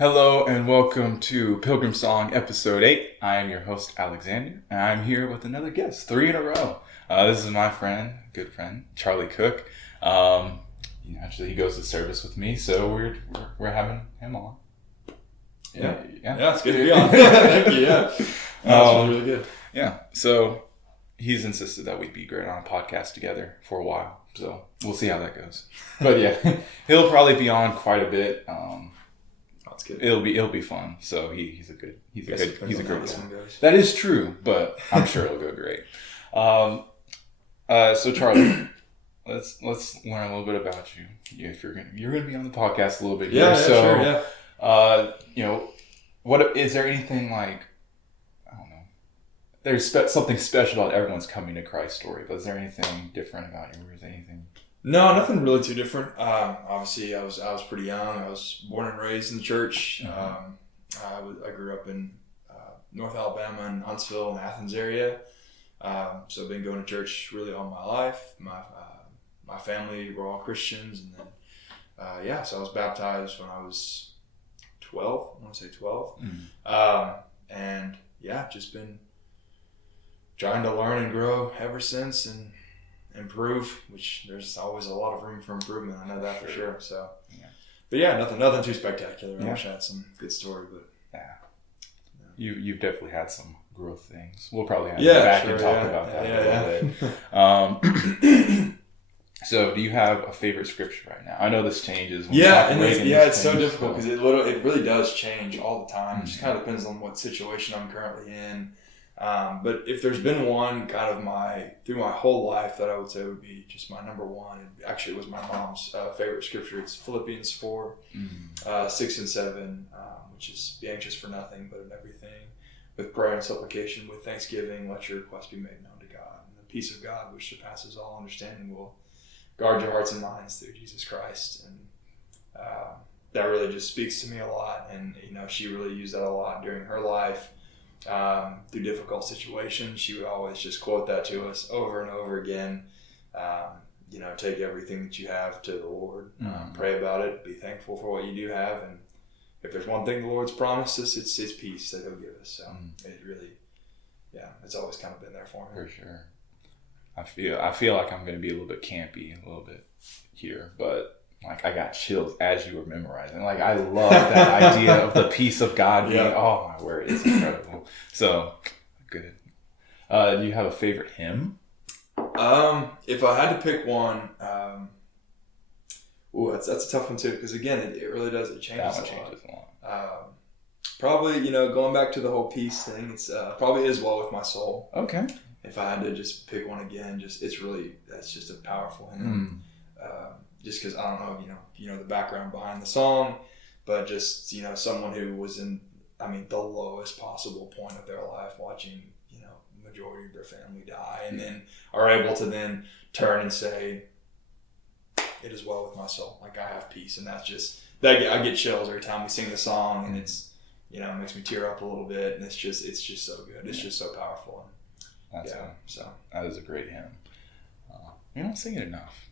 Hello and welcome to Pilgrim Song Episode 8. I am your host, Alexander, and I'm here with another guest, 3 in a row. This is my friend, good friend, Charlie Cook. Actually, he goes to service with me, so we're having him on. Yeah, it's good to be on. Thank you, yeah. That's really good. Yeah, so he's insisted that we be great on a podcast together for a while, so we'll see how that goes. But yeah, he'll probably be on quite a bit. That's good. It'll be fun. So he's a great guy. Goes. That is true, but I'm sure it'll go great. So Charlie, let's learn a little bit about you. If you're gonna be on the podcast a little bit. Yeah, here. Sure. What is there anything like? I don't know. There's something special about everyone's coming to Christ story, but is there anything different about yours? Anything? No, nothing really too different. Obviously, I was pretty young. I was born and raised in the church. I grew up in North Alabama and Huntsville and Athens area. So I've been going to church really all my life. My family were all Christians, and then so I was baptized when I was 12. I want to say 12. And just been trying to learn and grow ever since, and improve, which there's always a lot of room for improvement. I know that for sure. So, but nothing too spectacular. I wish I had some good story, but you've definitely had some growth things. We'll probably have to go back and talk about that a little bit. So, do you have a favorite scripture right now? I know this changes. It's so difficult because it really does change all the time. It just kind of depends on what situation I'm currently in. But if there's been one through my whole life that I would say would be just my number one, it was my mom's favorite scripture. It's Philippians 4, 6 and 7, which is be anxious for nothing, but in everything, with prayer and supplication, with thanksgiving, let your requests be made known to God. And the peace of God, which surpasses all understanding, will guard your hearts and minds through Jesus Christ. And that really just speaks to me a lot. And, she really used that a lot during her life. Through difficult situations, she would always just quote that to us over and over again. Take everything that you have to the Lord, pray about it, be thankful for what you do have, and if there's one thing the Lord's promised us, it's His peace that He'll give us. So it really, it's always kind of been there for me. For sure. I feel like I'm going to be a little bit campy a little bit here, but I got chills as you were memorizing. I love that idea of the peace of God being, oh my word, it's incredible. So, good. Do you have a favorite hymn? If I had to pick one, that's a tough one too, because again, it really does, it changes a lot. Probably, going back to the whole peace thing, it's probably Is Well With My Soul. Okay. If I had to just pick one again, that's just a powerful hymn. Just because I don't know, if you know the background behind the song, but just, someone who was in, the lowest possible point of their life, watching, majority of their family die, and then are able to then turn and say, it is well with my soul. I have peace. And that's just, I get chills every time we sing the song, and it's, it makes me tear up a little bit, and it's just so good. It's just so powerful. And, that is a great hymn. We don't sing it enough.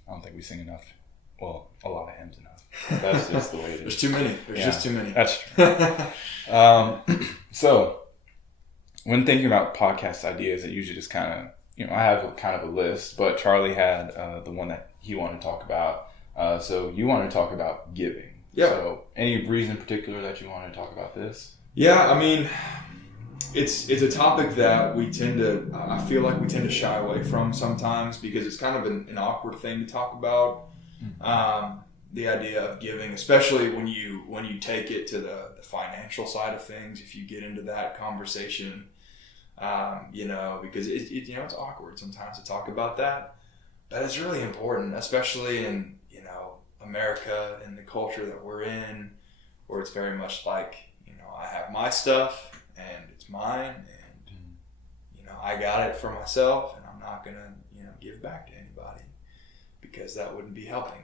I don't think we sing enough. Well, a lot of hymns enough. That's just the way it is. There's too many. There's just too many. That's true. So, when thinking about podcast ideas, it usually just kind of, I have kind of a list, but Charlie had the one that he wanted to talk about. So, you want to talk about giving. Yeah. So, any reason in particular that you want to talk about this? Yeah, it's a topic that I feel like we tend to shy away from sometimes, because it's kind of an awkward thing to talk about. The idea of giving, especially when you take it to the financial side of things, if you get into that conversation, because it's awkward sometimes to talk about that, but it's really important, especially in, America and the culture that we're in, where it's very much like, I have my stuff and it's mine, and I got it for myself, and I'm not gonna give back to anybody, because that wouldn't be helping.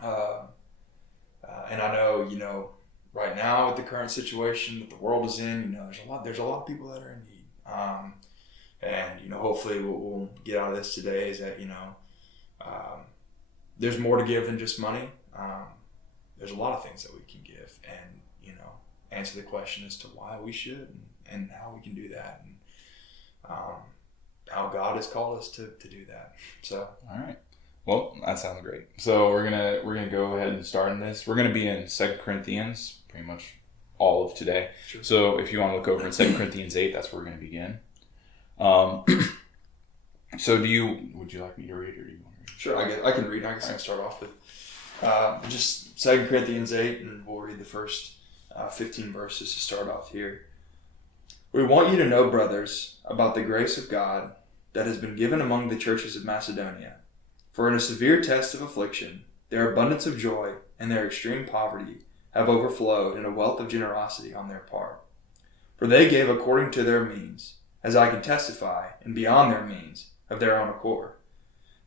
And I know right now with the current situation that the world is in, there's a lot of people that are in need, and hopefully what we'll get out of this today is that there's more to give than just money. there's a lot of things that we can give, and answer the question as to why we should and how we can do that, and how God has called us to do that. So, all right. Well, that sounds great. So we're gonna go ahead and start in this. We're gonna be in 2 Corinthians, pretty much all of today. Sure. So if you want to look over in 2 Corinthians 8, that's where we're gonna begin. So would you like me to read, or do you want to read? Sure, I can read. I guess I can start off with just 2 Corinthians 8, and we'll read the first 15 verses to start off here. We want you to know, brothers, about the grace of God that has been given among the churches of Macedonia. For in a severe test of affliction, their abundance of joy and their extreme poverty have overflowed in a wealth of generosity on their part. For they gave according to their means, as I can testify, and beyond their means, of their own accord,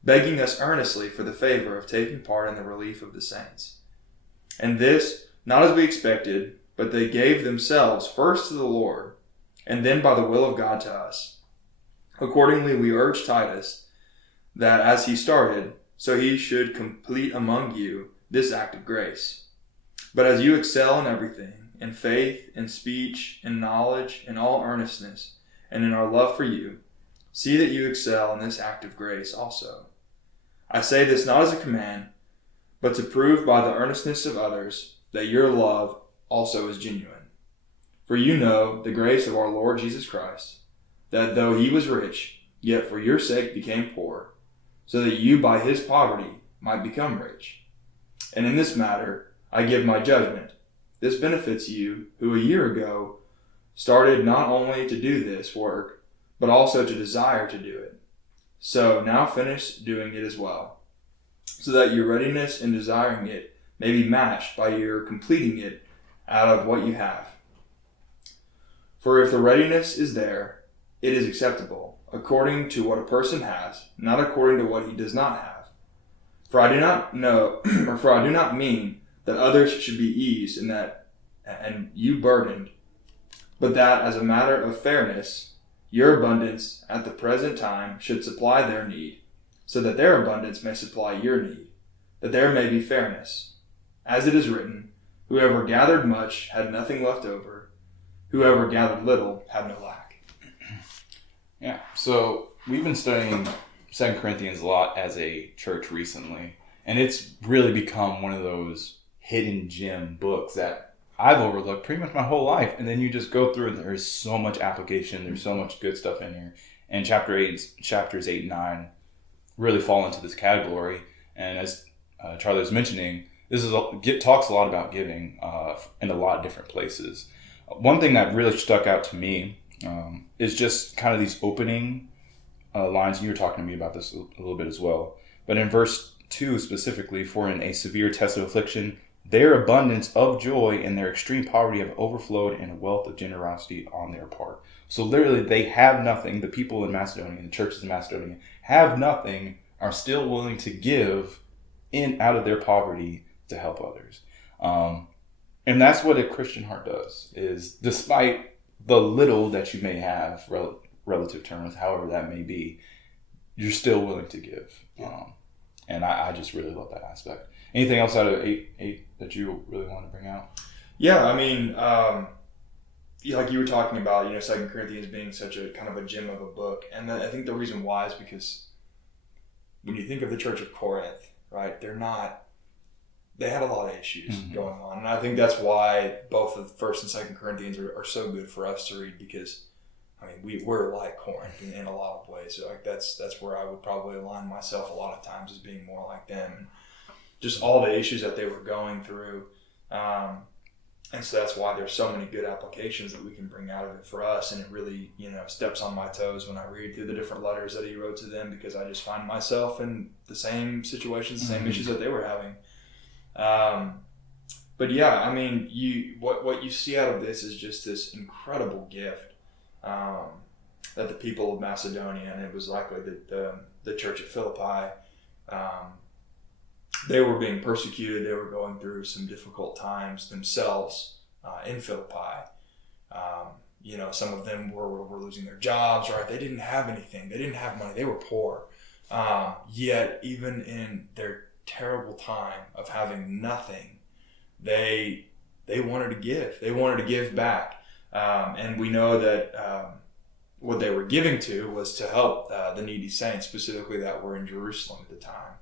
begging us earnestly for the favor of taking part in the relief of the saints. And this, not as we expected, but they gave themselves first to the Lord, and then by the will of God to us. Accordingly, we urge Titus that as he started, so he should complete among you this act of grace. But as you excel in everything, in faith, in speech, in knowledge, in all earnestness, and in our love for you, see that you excel in this act of grace also. I say this not as a command, but to prove by the earnestness of others that your love also is genuine. For you know the grace of our Lord Jesus Christ, that though he was rich, yet for your sake became poor, so that you by his poverty might become rich. And in this matter I give my judgment. This benefits you, who a year ago started not only to do this work, but also to desire to do it. So now finish doing it as well, so that your readiness in desiring it may be matched by your completing it out of what you have. For if the readiness is there, it is acceptable, according to what a person has, not according to what he does not have. For I do not mean that others should be eased and you burdened, but that as a matter of fairness, your abundance at the present time should supply their need, so that their abundance may supply your need, that there may be fairness. As it is written, whoever gathered much had nothing left over, whoever gathered little had no lack. Yeah, so we've been studying 2 Corinthians a lot as a church recently, and it's really become one of those hidden gem books that I've overlooked pretty much my whole life. And then you just go through and there's so much application. There's so much good stuff in here. And chapters 8 and 9 really fall into this category. And as Charlie was mentioning, talks a lot about giving in a lot of different places. One thing that really stuck out to me is just kind of these opening lines. You were talking to me about this a little bit as well. But in verse 2 specifically, for in a severe test of affliction, their abundance of joy and their extreme poverty have overflowed in a wealth of generosity on their part. So literally they have nothing. The people in Macedonia, the churches in Macedonia have nothing, are still willing to give out of their poverty to help others. And that's what a Christian heart does, is despite the little that you may have, relative terms, however that may be, you're still willing to give. Yeah. And I just really love that aspect. Anything else out of 8 that you really want to bring out? Yeah, I mean, like you were talking about, 2 Corinthians being such a kind of a gem of a book. And I think the reason why is because when you think of the church of Corinth, right, they had a lot of issues going on. And I think that's why both of 1st and 2nd Corinthians are so good for us to read, because I mean, we're like Corinth in a lot of ways. So like that's where I would probably align myself a lot of times, as being more like them. And just all the issues that they were going through. And so that's why there's so many good applications that we can bring out of it for us. And it really, steps on my toes when I read through the different letters that he wrote to them, because I just find myself in the same situations, the same issues that they were having. But yeah, I mean, what you see out of this is just this incredible gift that the people of Macedonia, and it was likely that the church at Philippi, they were being persecuted. They were going through some difficult times themselves in Philippi. Some of them were losing their jobs, right? They didn't have anything. They didn't have money. They were poor. Yet, even in their terrible time of having nothing, they wanted to give. They wanted to give back. And we know that what they were giving to was to help the needy saints, specifically that were in Jerusalem at the time.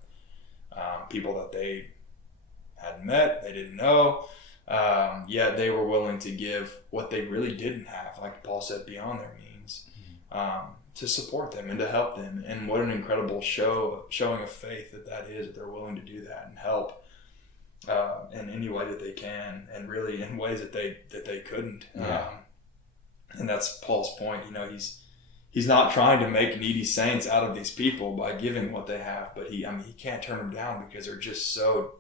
People that they hadn't met, they didn't know, yet they were willing to give what they really didn't have, like Paul said, beyond their means, to support them and to help them. And what an incredible showing of faith that is, that they're willing to do that and help in any way that they can, and really in ways that they couldn't. And that's Paul's point. He's not trying to make needy saints out of these people by giving what they have, but he can't turn them down because they're just so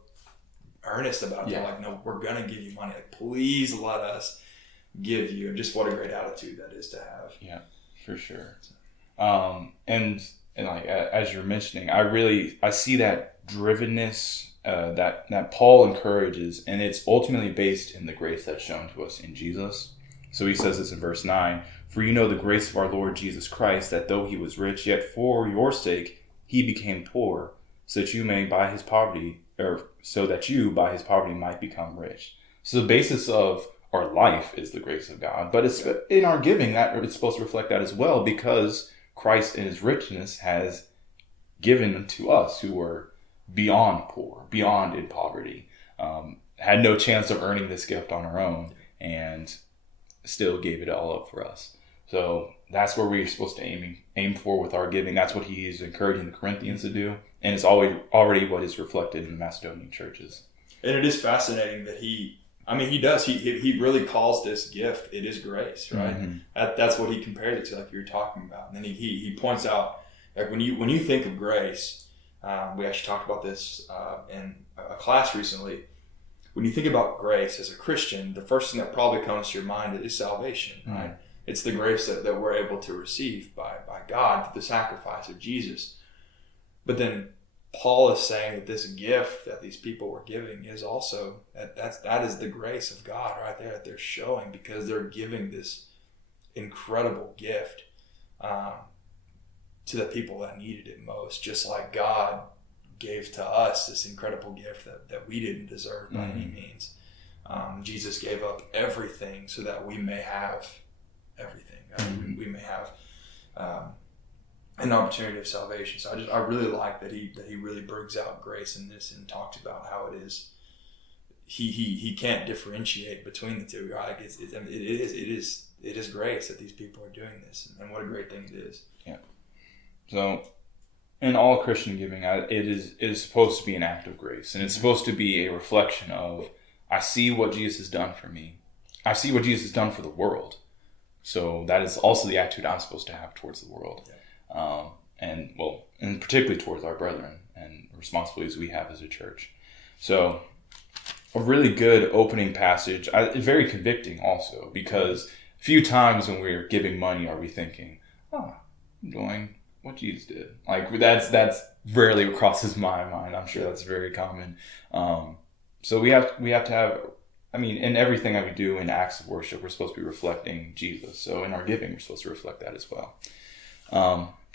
earnest about it. They're like, no, we're gonna give you money. Like, please let us give you. And just what a great attitude that is to have. Yeah, for sure. And like as you're mentioning, I see that drivenness that Paul encourages, and it's ultimately based in the grace that's shown to us in Jesus. So he says this in verse 9, "For you know the grace of our Lord Jesus Christ, that though he was rich, yet for your sake he became poor, so that you by his poverty might become rich." So the basis of our life is the grace of God, but it's in our giving that it's supposed to reflect that as well, because Christ in his richness has given to us who were beyond poor, beyond in poverty, had no chance of earning this gift on our own, and still gave it all up for us. So that's where we're supposed to aim for with our giving. That's what he is encouraging the Corinthians to do, and it's already what is reflected in the Macedonian churches. And it is fascinating that he really calls this gift, it is grace, right? Mm-hmm. That's what he compared it to, like you were talking about. And then he points out, like when you think of grace, we actually talked about this in a class recently. When you think about grace as a Christian, the first thing that probably comes to your mind is salvation, right? Mm-hmm. It's the grace that we're able to receive by God through the sacrifice of Jesus. But then Paul is saying that this gift that these people were giving is also, that is the grace of God right there that they're showing, because they're giving this incredible gift to the people that needed it most, just like God gave to us this incredible gift that we didn't deserve by any means. Jesus gave up everything so that we may have everything. We may have an opportunity of salvation. So I really like that he really brings out grace in this and talks about how it is. He can't differentiate between the two. Right? It is grace that these people are doing this, and what a great thing it is. Yeah. So, in all Christian giving, it is supposed to be an act of grace, and it's supposed to be a reflection of, I see what Jesus has done for me. I see what Jesus has done for the world. So that is also the attitude I'm supposed to have towards the world. Yeah. And particularly towards our brethren and responsibilities we have as a church. So a really good opening passage, very convicting also, because a few times when we're giving money are we thinking, I'm doing what Jesus did. Like that's rarely crosses my mind. I'm sure that's very common. So we have to have, in everything that we do in acts of worship, we're supposed to be reflecting Jesus. So in our giving, we're supposed to reflect that as well.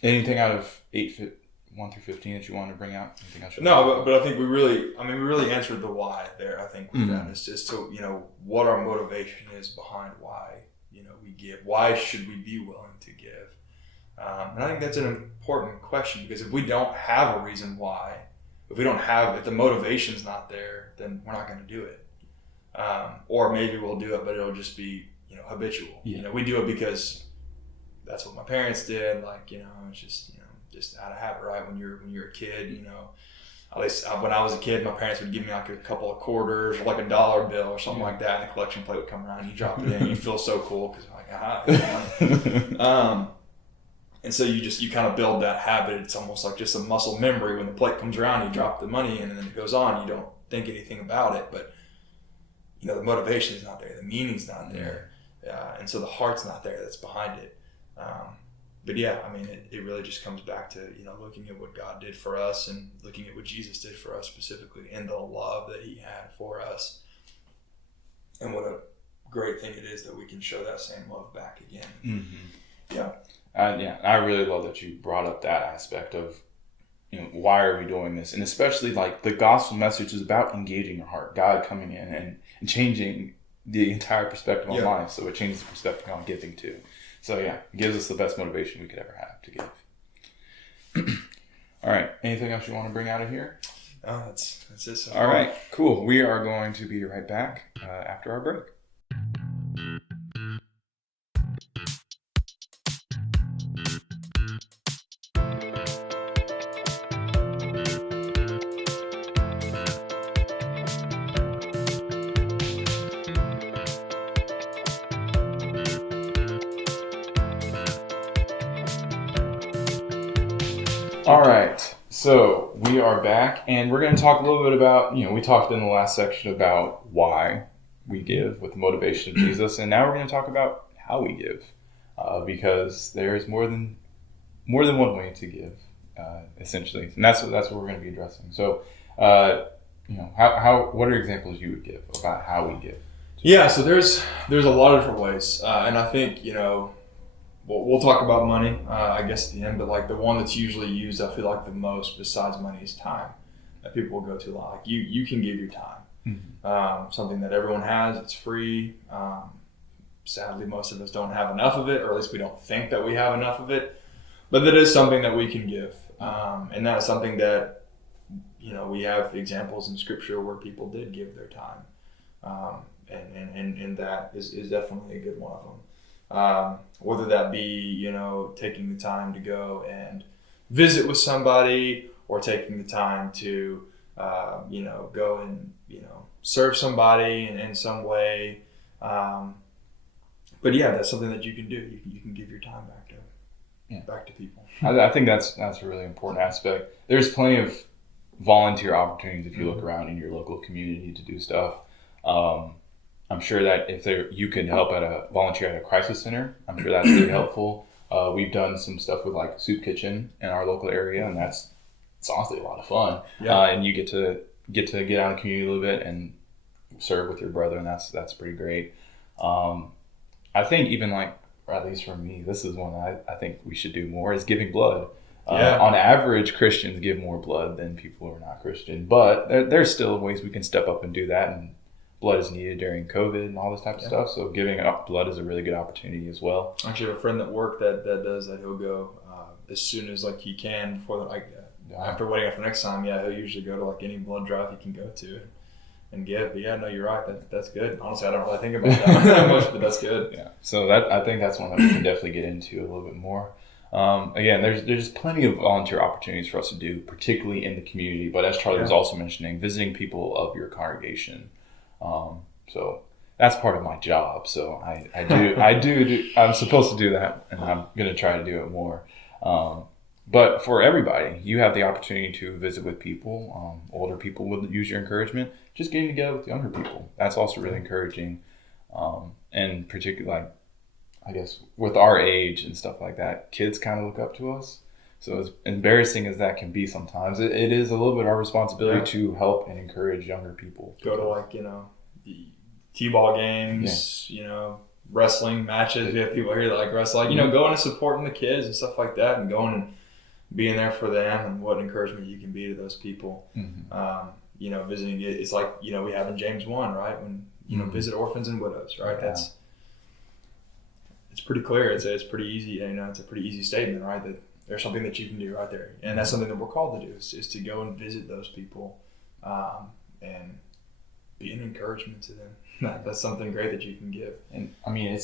Anything out of 1 through 15 that you want to bring out? No, but I think we really answered the why there. I think with that, it's just to, what our motivation is behind why, we give. Why should we be willing to give? And I think that's an important question, because if we don't have a reason why, if the motivation's not there, then we're not going to do it. Or maybe we'll do it, but it'll just be, habitual. Yeah. We do it because that's what my parents did. Like, it's just out of habit, right? When you're a kid, at least when I was a kid, my parents would give me like a couple of quarters or like a dollar bill or something like that. And the collection plate would come around, and you drop it in, and you feel so cool because like, and so you kind of build that habit. It's almost like just a muscle memory. When the plate comes around, you drop the money in, and then it goes on. You don't think anything about it, but the motivation is not there, the meaning's not there, and so the heart's not there that's behind it. But yeah, it really just comes back to looking at what God did for us and looking at what Jesus did for us specifically, and the love that He had for us, and what a great thing it is that we can show that same love back again. Mm-hmm. Yeah. I really love that you brought up that aspect of why are we doing this? And especially like the gospel message is about engaging your heart, God coming in and changing the entire perspective on life. So it changes the perspective on giving too. So yeah, it gives us the best motivation we could ever have to give. All right. Anything else you want to bring out of here? Oh, that's it. So all right, cool. We are going to be right back after our break. All right, so we are back, and we're going to talk a little bit about, we talked in the last section about why we give with the motivation of Jesus, and now we're going to talk about how we give, because there is more than one way to give, essentially, and that's what we're going to be addressing. So, what are examples you would give about how we give? Yeah, so there's a lot of different ways, and I think we'll talk about money, I guess, at the end, but like the one that's usually used, I feel like the most besides money is time, that people will go to a lot. Like you can give your time, something that everyone has. It's free. Sadly, most of us don't have enough of it, or at least we don't think that we have enough of it. But that is something that we can give, and that is something that we have examples in Scripture where people did give their time, and that is definitely a good one of them. Whether that be, taking the time to go and visit with somebody, or taking the time to, go and, serve somebody in some way. But yeah, that's something that you can do. You can give your time back to people. I think that's a really important aspect. There's plenty of volunteer opportunities if you look around in your local community to do stuff. I'm sure that if you can help volunteer at a crisis center, I'm sure that's really helpful. We've done some stuff with like Soup Kitchen in our local area, and it's honestly a lot of fun. Yeah. And you get to get out in the community a little bit and serve with your brother, and that's pretty great. I think even like, or at least for me, this is one I think we should do more, is giving blood. On average, Christians give more blood than people who are not Christian, but there's still ways we can step up and do that, and blood is needed during COVID and all this type of stuff. So giving up blood is a really good opportunity as well. Actually, I have a friend at work that does that. He'll go as soon as he can before after waiting for next time. Yeah, he'll usually go to any blood drive he can go to and give. But yeah, no, you're right. That's good. Honestly, I don't really think about that much, but that's good. Yeah. So I think that's one that we can definitely get into a little bit more. Again, there's plenty of volunteer opportunities for us to do, particularly in the community. But as Charlie was also mentioning, visiting people of your congregation. So that's part of my job. So I'm supposed to do that, and I'm going to try to do it more. But for everybody, you have the opportunity to visit with people. Older people will use your encouragement. Just getting together with younger people, that's also really encouraging. And particularly, I guess with our age and stuff like that, kids kind of look up to us. So as embarrassing as that can be sometimes, it is a little bit our responsibility to help and encourage younger people. Go to the T-ball games, wrestling matches. We have people here that like wrestle. Going and supporting the kids and stuff like that, and going and being there for them, and what encouragement you can be to those people. Visiting it. It's like, we have in James 1, right? When, visit orphans and widows, right? Yeah. It's pretty clear. It's pretty easy. It's a pretty easy statement, right? That there's something that you can do right there. And that's something that we're called to do, is to go and visit those people, and be an encouragement to them. That's something great that you can give. And I mean,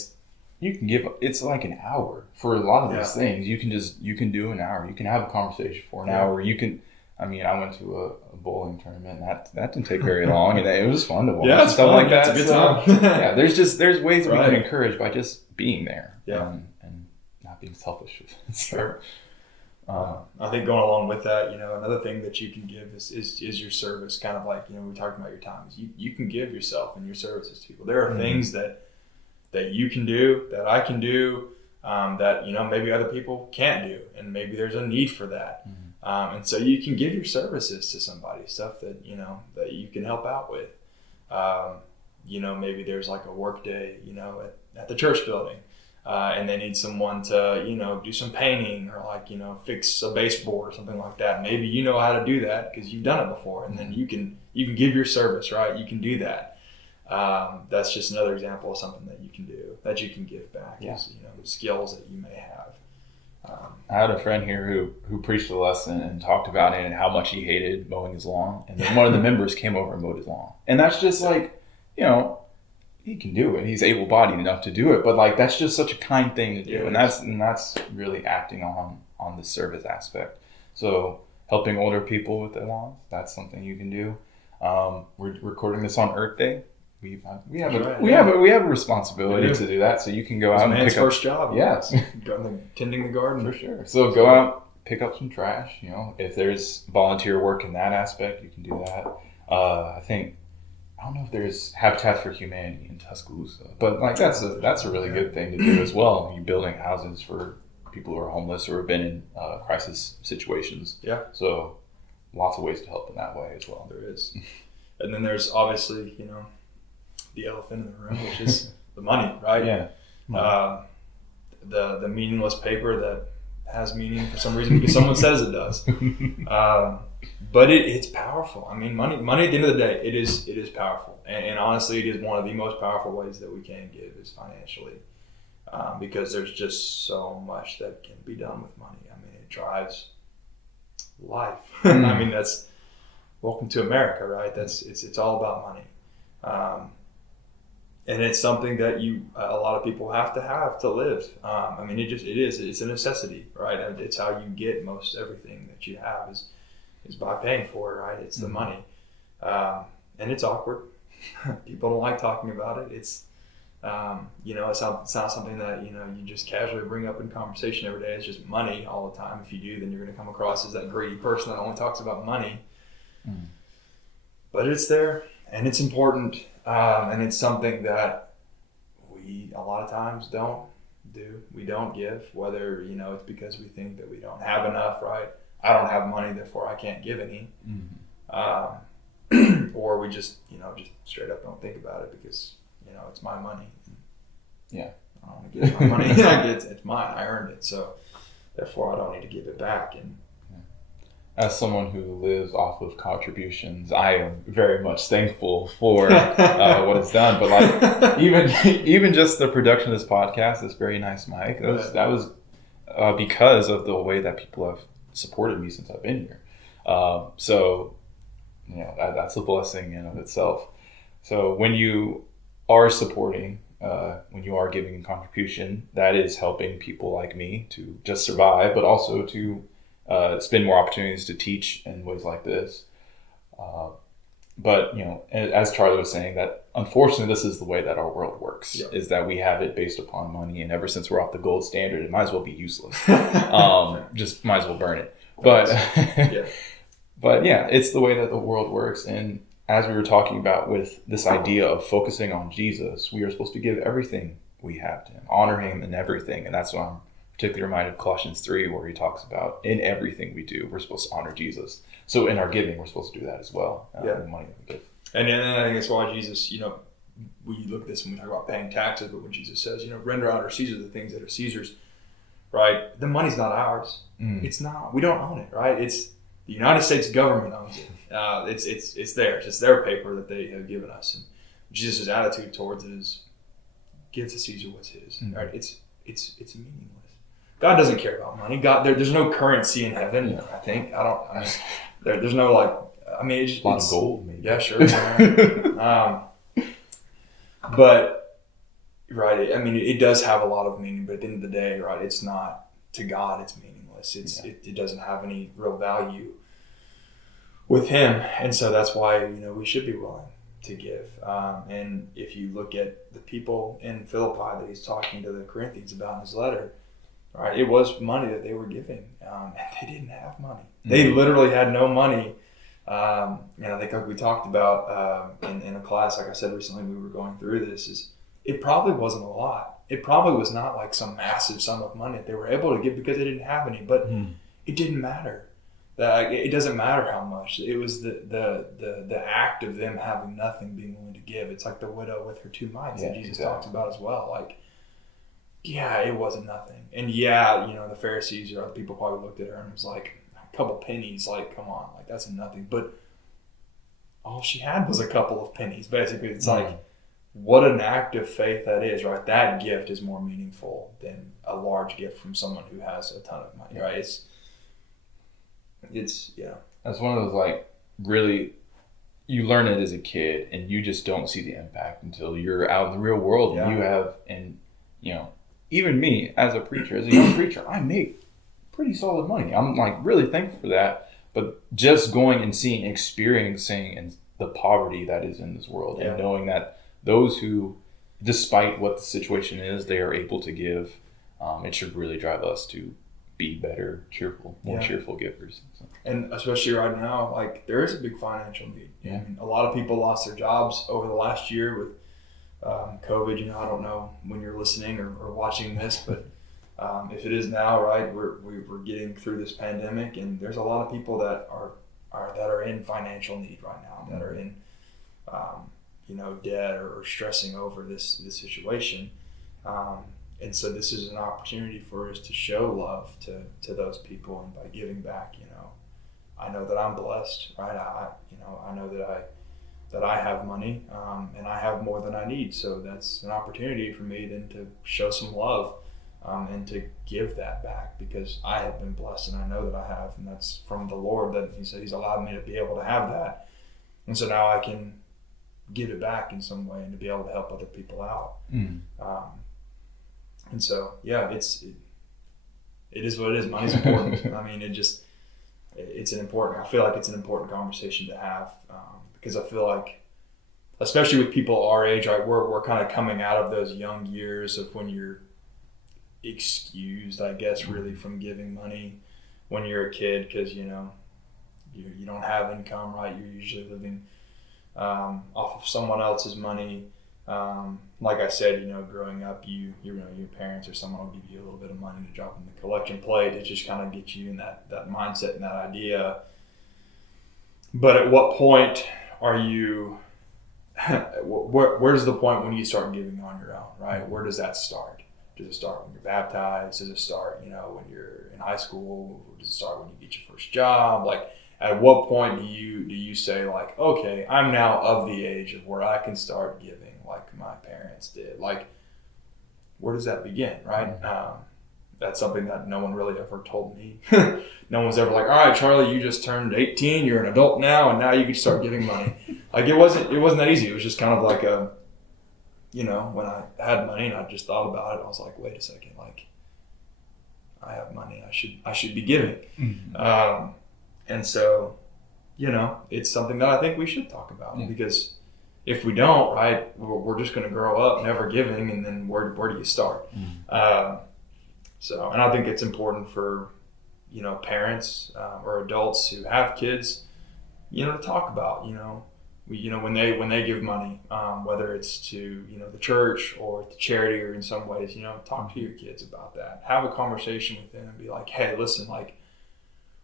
you can give, it's like an hour for a lot of these things. You can do an hour. You can have a conversation for an hour. I went to a bowling tournament, and that didn't take very long, and it was fun to watch. Yeah, it's stuff fun. like that. It's a good time. There's ways that we can encourage by just being there. And not being selfish with it. Sure. I think going along with that, another thing that you can give is your service. Kind of like, we talked about your times. You can give yourself and your services to people. There are things that you can do, that I can do, that maybe other people can't do, and maybe there's a need for that. And so you can give your services to somebody, stuff that that you can help out with. Maybe there's like a work day, at the church building. and they need someone to, do some painting or fix a baseboard or something like that. Maybe you know how to do that because you've done it before, and then you can give your service, right? You can do that. That's just another example of something that you can do, that you can give back. Yeah. Is, skills that you may have. I had a friend here who preached a lesson and talked about it and how much he hated mowing his lawn. And then one of the members came over and mowed his lawn. And that's just he can do it. He's able-bodied enough to do it. But that's just such a kind thing to do. Yeah, and that's really acting on the service aspect. So helping older people with their lawns, that's something you can do. We're recording this on Earth Day. We have a responsibility to do that, so you can go out and pick up. Man's first job. Yes, tending the garden for sure. So go out, pick up some trash. If there's volunteer work in that aspect, you can do that. I don't know if there's Habitat for Humanity in Tuscaloosa, but that's a really good thing to do as well. You're building houses for people who are homeless or have been in crisis situations. Yeah. So lots of ways to help in that way as well. There is, and then there's obviously the elephant in the room, which is the money, right? Yeah. The meaningless paper that has meaning for some reason because someone says it does. But it's powerful. I mean, money at the end of the day, it is powerful. And honestly, it is one of the most powerful ways that we can give is financially. Because there's just so much that can be done with money. I mean, it drives life. I mean, that's welcome to America, right? It's all about money. And it's something that a lot of people have to live. I mean, it's a necessity, right? It's how you get most everything that you have is by paying for it, right? It's the money. And it's awkward. People don't like talking about it. It's, it's not something that, you just casually bring up in conversation every day. It's just money all the time. If you do, then you're going to come across as that greedy person that only talks about money. But it's there and it's important. And it's something that we a lot of times don't do. We don't give, whether, it's because we think that we don't have enough, right? I don't have money, therefore I can't give any. Or we just straight up don't think about it because, it's my money. Yeah. I don't want to give my money. It's mine. I earned it. So therefore I don't need to give it back. And as someone who lives off of contributions, I am very much thankful for what it's done. But even just the production of this podcast, this very nice mic, that was because of the way that people have supported me since I've been here. So that's a blessing in of itself. So when you are supporting, when you are giving a contribution, that is helping people like me to just survive, but also to spend more opportunities to teach in ways like this. But, as Charlie was saying, that unfortunately this is the way that our world works, is that we have it based upon money. And ever since we're off the gold standard, it might as well be useless. Just might as well burn it. But, but yeah, it's the way that the world works. And as we were talking about with this idea of focusing on Jesus, we are supposed to give everything we have to him, honor him in everything. And that's why I'm particularly reminded of Colossians 3, where he talks about in everything we do, we're supposed to honor Jesus. So in our giving, we're supposed to do that as well. The money that we give. And then I think that's why Jesus, we look at this when we talk about paying taxes, but when Jesus says, render unto Caesar the things that are Caesar's, right? The money's not ours. It's not. We don't own it, right? It's the United States government owns it. It's theirs. It's their paper that they have given us. And Jesus' attitude towards it is, give to Caesar what's his. Right? It's meaningless. God doesn't care about money. God, there's no currency in heaven. I think there's no it's a lot of gold, maybe. Yeah, sure. But right, it does have a lot of meaning. But at the end of the day, right, it's not to God. It's meaningless. It doesn't have any real value with him, and so that's why we should be willing to give. And if you look at the people in Philippi that he's talking to the Corinthians about in his letter, right, it was money that they were giving, and they didn't have money. They literally had no money. And I think like we talked about in a class, like I said recently, we were going through this, is it probably wasn't a lot. It probably was not like some massive sum of money that they were able to give because they didn't have any, but it didn't matter. It doesn't matter how much. It was the act of them having nothing, being willing to give. It's like the widow with her 2 mites that Jesus talks about as well. Like, yeah, it wasn't nothing. And yeah, the Pharisees or other people probably looked at her and was like, a couple pennies, like, come on, like, that's nothing. But all she had was a couple of pennies, basically. It's like, what an act of faith that is, right? That gift is more meaningful than a large gift from someone who has a ton of money, right? It's That's one of those, like, really, you learn it as a kid and you just don't see the impact until you're out in the real world. And you have, and even me as a preacher, as a young preacher, I make pretty solid money. I'm like really thankful for that. But just going and seeing, experiencing and the poverty that is in this world and knowing that those who, despite what the situation is, they are able to give, it should really drive us to be better, more cheerful givers. So. And especially right now, like, there is a big financial need. I mean, a lot of people lost their jobs over the last year with COVID. I don't know when you're listening or watching this, but if it is now, right, we're getting through this pandemic, and there's a lot of people that are in financial need right now, that are in debt or stressing over this situation. And so this is an opportunity for us to show love to those people, and by giving back, I know that I'm blessed, right? I know that I have money, and I have more than I need. So that's an opportunity for me then to show some love, and to give that back, because I have been blessed, and I know that I have, and that's from the Lord, that He said He's allowed me to be able to have that. And so now I can give it back in some way and to be able to help other people out. And so, it is what it is. Money's important. I mean, I feel like it's an important conversation to have, because I feel like, especially with people our age, right, we're kind of coming out of those young years of when you're excused, I guess, really from giving money when you're a kid, because, you don't have income, right? You're usually living off of someone else's money. Like I said, growing up, your parents or someone will give you a little bit of money to drop in the collection plate to just kind of get you in that mindset and that idea. But at what point are you, where's the point when you start giving on your own, right? Where does that start? Does it start when you're baptized? Does it start, when you're in high school? Does it start when you get your first job? Like, at what point do you say, like, okay, I'm now of the age of where I can start giving like my parents did? Like, where does that begin, right? That's something that no one really ever told me. No one's ever like, all right, Charlie, you just turned 18, you're an adult now, and now you can start giving money. Like, it wasn't that easy. It was just kind of like when I had money and I just thought about it, I was like, wait a second, like, I have money, I should be giving. And so, it's something that I think we should talk about, because if we don't, right, we're just going to grow up never giving, and then where do you start? And I think it's important for, parents or adults who have kids, to talk about, when they give money, whether it's to, the church or to charity or in some ways, talk to your kids about that. Have a conversation with them and be like, hey, listen, like,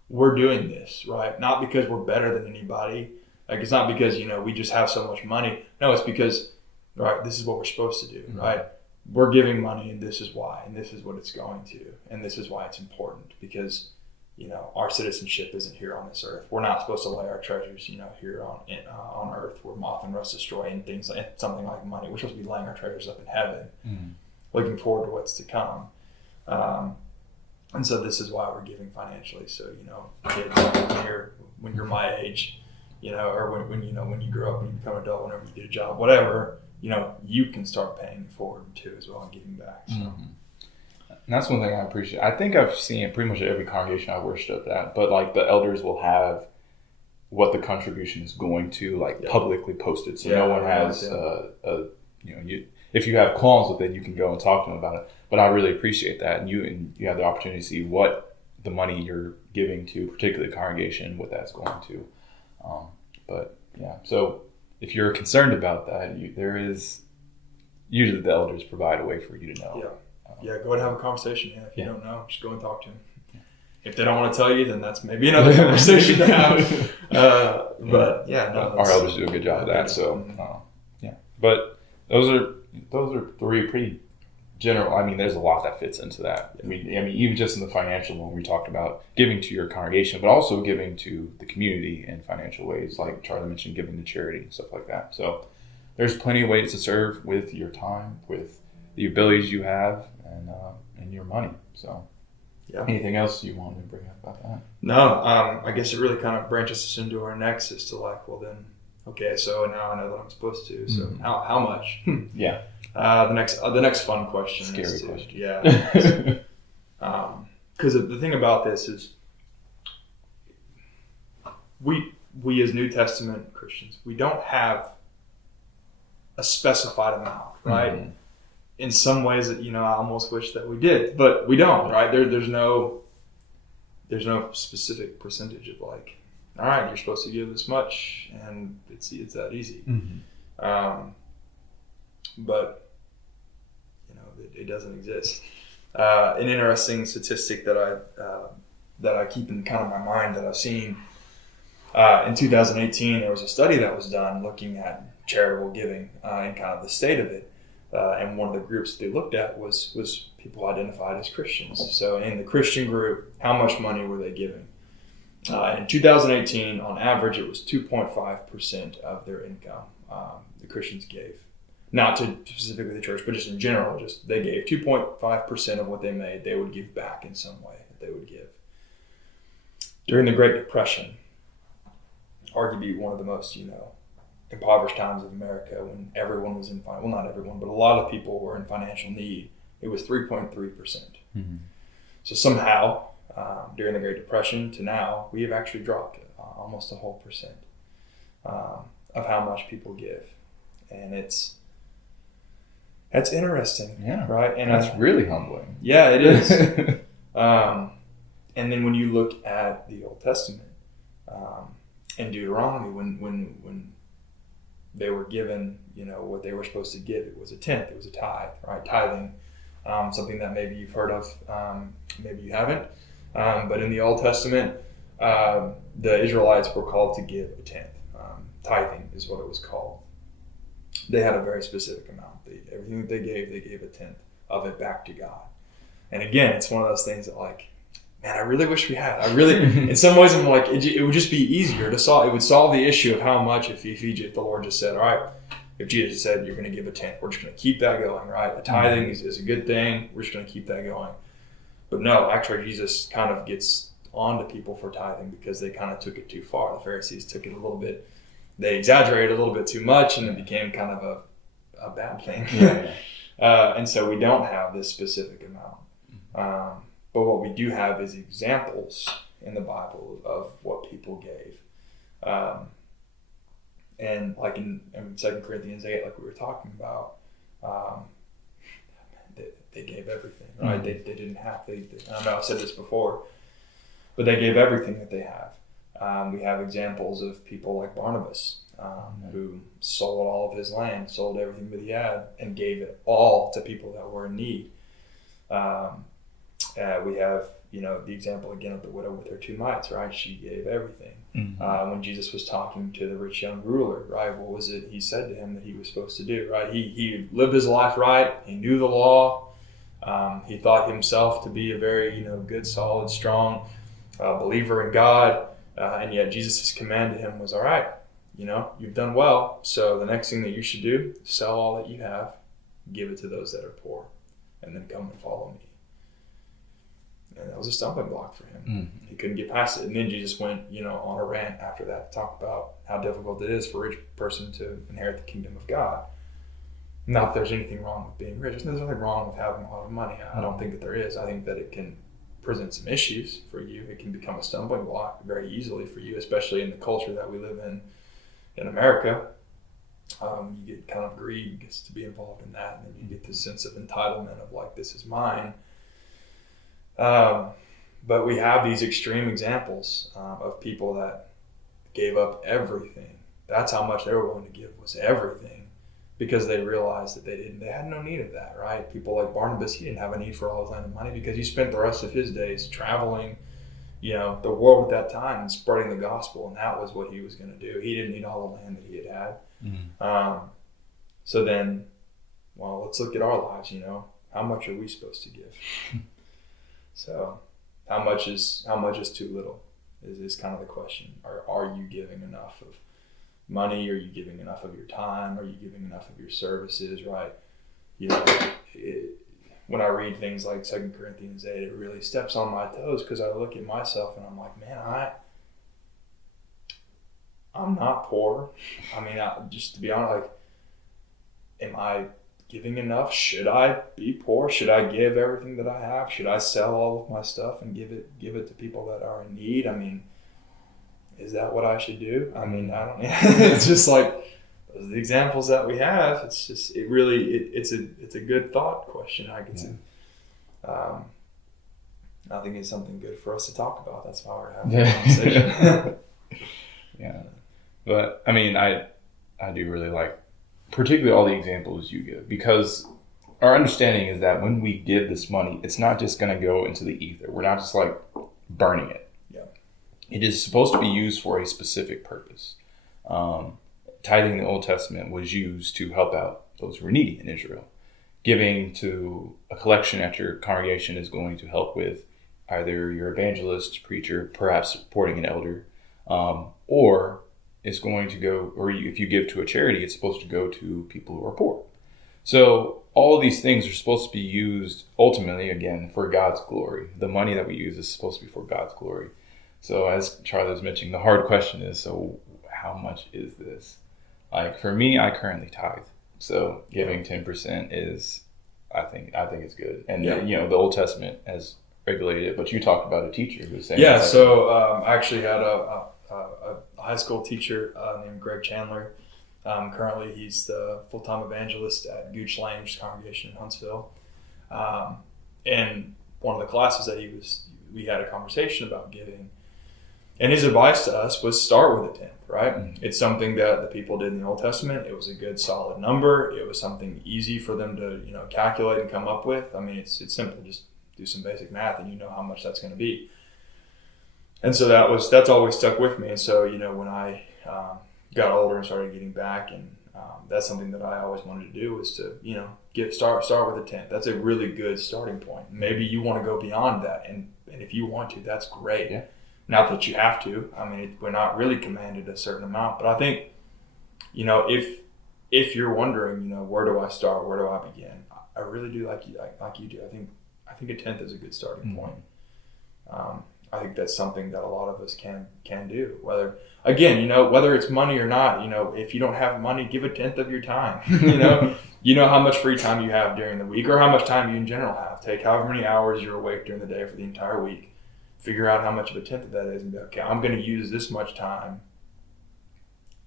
we're doing this, right? Not because we're better than anybody. Like, it's not because, we just have so much money. No, it's because, right, this is what we're supposed to do, right? We're giving money, and this is why, and this is what it's going to, and this is why it's important, because, our citizenship isn't here on this earth. We're not supposed to lay our treasures, here on earth, where moth and rust destroy, and things like something like money. We're supposed to be laying our treasures up in heaven, looking forward to what's to come. And so this is why we're giving financially. So, kids, when you're my age, or when you grow up and you become an adult, whenever you get a job, whatever, you can start paying it forward too as well and giving back. So. And that's one thing I appreciate. I think I've seen it pretty much at every congregation I worship at, but like the elders will have what the contribution is going to, like, publicly posted, so no one has if you have qualms with it, you can go and talk to them about it. But I really appreciate that, and you have the opportunity to see what the money you're giving to, particularly the congregation, what that's going to. So if you're concerned about that, there is usually the elders provide a way for you to know. Go and have a conversation. If you don't know, just go and talk to them. If they don't want to tell you, then that's maybe another conversation to have. Our elders do a good job of that. So, but those are three pretty general, I mean, there's a lot that fits into that. I mean, even just in the financial one, we talked about giving to your congregation, but also giving to the community in financial ways, like Charlie mentioned, giving to charity and stuff like that. So there's plenty of ways to serve with your time, with the abilities you have, and your money. So yeah. Anything else you wanted to bring up about that? No, I guess it really kind of branches us into our next as to like, well then, okay, so now I know that I'm supposed to. So how much? Yeah. The next fun question. Scary question. Yeah. Because the thing about this is, we as New Testament Christians, we don't have a specified amount, right? Mm-hmm. In some ways, I almost wish that we did, but we don't, right? There's no specific percentage of like, all right, you're supposed to give this much, and it's that easy. Mm-hmm. But it doesn't exist. An interesting statistic that I keep in kind of my mind that I've seen in 2018, there was a study that was done looking at charitable giving and kind of the state of it. And one of the groups they looked at was people identified as Christians. So in the Christian group, how much money were they giving? In 2018, on average, it was 2.5% of their income the Christians gave. Not to specifically the church, but just in general, just they gave 2.5% of what they made, they would give back in some way that they would give. During the Great Depression, arguably one of the most, impoverished times of America, when everyone was in not everyone, but a lot of people were in financial need, it was 3.3%. Mm-hmm. So somehow, during the Great Depression to now, we have actually dropped almost a whole percent of how much people give. And that's interesting. Yeah. Right? And that's really humbling. Yeah, it is. And then when you look at the Old Testament, in Deuteronomy, when they were given, what they were supposed to give, it was a tenth, it was a tithe, right? Tithing, something that maybe you've heard of, maybe you haven't. But in the Old Testament, the Israelites were called to give a tenth. Tithing is what it was called. They had a very specific amount. Everything that they gave a tenth of it back to God. And again, it's one of those things that like, man, I really wish we had. I really, in some ways, I'm like, it would just be easier to solve. It would solve the issue of how much if the Lord just said, all right, if Jesus said you're going to give a tenth, we're just going to keep that going, right? The tithing is a good thing. We're just going to keep that going. But no, actually, Jesus kind of gets on to people for tithing because they kind of took it too far. The Pharisees took it a little bit. They exaggerated a little bit too much, and it became kind of a bad thing. Yeah. And so we don't have this specific amount. But what we do have is examples in the Bible of what people gave. And like in 2 Corinthians 8, like we were talking about, they gave everything, right? Mm-hmm. They didn't have, I know I've said this before, but they gave everything that they have. We have examples of people like Barnabas, who sold all of his land, sold everything that he had, and gave it all to people that were in need. We have, the example again of the widow with her 2 mites, right? She gave everything. Mm-hmm. When Jesus was talking to the rich young ruler, right? What was it he said to him that he was supposed to do, right? He lived his life right. He knew the law. He thought himself to be a very, good, solid, strong believer in God. And yet Jesus' command to him was, all right, you've done well. So the next thing that you should do, sell all that you have, give it to those that are poor, and then come and follow me. And that was a stumbling block for him. Mm-hmm. He couldn't get past it. And then Jesus went, on a rant after that to talk about how difficult it is for a rich person to inherit the kingdom of God. Not that there's anything wrong with being rich. There's nothing wrong with having a lot of money. I don't think that there is. I think that it can present some issues for you. It can become a stumbling block very easily for you, especially in the culture that we live in America. You get kind of greed gets to be involved in that, and then you get this sense of entitlement of like, this is mine. But we have these extreme examples of people that gave up everything. That's how much they were willing to give, was everything, because they realized that they had no need of that, right? People like Barnabas, he didn't have a need for all his land and money because he spent the rest of his days traveling, the world at that time and spreading the gospel, and that was what he was going to do. He didn't need all the land that he had. Mm-hmm. So then, well, let's look at our lives, how much are we supposed to give? So how much is too little is kind of the question. Are you giving enough of money? Are you giving enough of your time? Are you giving enough of your services, right? When I read things like 2 Corinthians 8, it really steps on my toes because I look at myself and I'm like, man, I'm not poor. I mean, just to be honest, like, am I giving enough? Should I be poor? Should I give everything that I have? Should I sell all of my stuff and give it to people that are in need? I mean, is that what I should do? I mean, I don't. It's just like those are the examples that we have. It's just it's a good thought question. I think it's something good for us to talk about. That's why we're having a conversation. Yeah, but I mean, I do really like particularly all the examples you give, because our understanding is that when we give this money, it's not just going to go into the ether. We're not just like burning it. Yeah. It is supposed to be used for a specific purpose. Tithing in the Old Testament was used to help out those who were needy in Israel. Giving to a collection at your congregation is going to help with either your evangelist, preacher, perhaps supporting an elder, or it's going to go, or if you give to a charity, it's supposed to go to people who are poor. So all of these things are supposed to be used ultimately, again, for God's glory. The money that we use is supposed to be for God's glory. So as Charlie was mentioning, the hard question is, so how much is this? Like for me, I currently tithe. So giving 10% is, I think it's good. And the Old Testament has regulated it, but you talked about a teacher who was saying. Yeah, so I actually had a high school teacher named Greg Chandler. Currently, he's the full-time evangelist at Gooch Lane's congregation in Huntsville. And one of the classes that we had a conversation about giving. And his advice to us was start with a tenth, right? Mm-hmm. It's something that the people did in the Old Testament. It was a good, solid number. It was something easy for them to, calculate and come up with. I mean, it's simple. Just do some basic math and you know how much that's going to be. And so that's always stuck with me. And so, when I got older and started getting back, and that's something that I always wanted to do, was to, start with a tenth. That's a really good starting point. Maybe you want to go beyond that. And if you want to, that's great. Yeah. Not that you have to. I mean, we're not really commanded a certain amount. But I think, if you're wondering, where do I start? Where do I begin? I really do like you do. I think a tenth is a good starting point. I think that's something that a lot of us can do. Whether it's money or not, if you don't have money, give a tenth of your time. You know how much free time you have during the week, or how much time you in general have. Take however many hours you're awake during the day for the entire week. Figure out how much of a tenth of that is, and be okay, I'm going to use this much time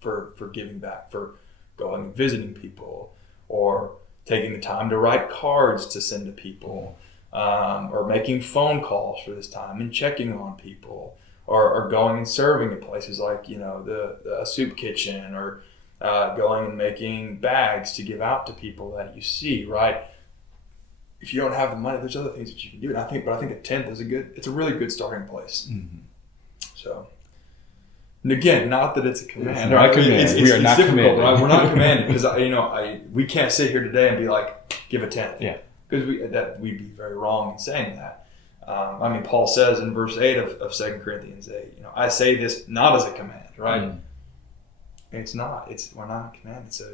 for giving back, for going and visiting people, or taking the time to write cards to send to people. Or making phone calls for this time and checking on people, or going and serving at places like, the soup kitchen, or going and making bags to give out to people that you see, right? If you don't have the money, there's other things that you can do. But I think a tenth is it's a really good starting place. Mm-hmm. So, and again, not that it's a command. It's not a command. We are not commanded. Right? We're not commanded, because we can't sit here today and be like, give a tenth. Yeah. Because we'd be very wrong in saying that. Paul says in verse 8 of 2 Corinthians 8, I say this not as a command, right? Mm. It's not. We're not commanded, so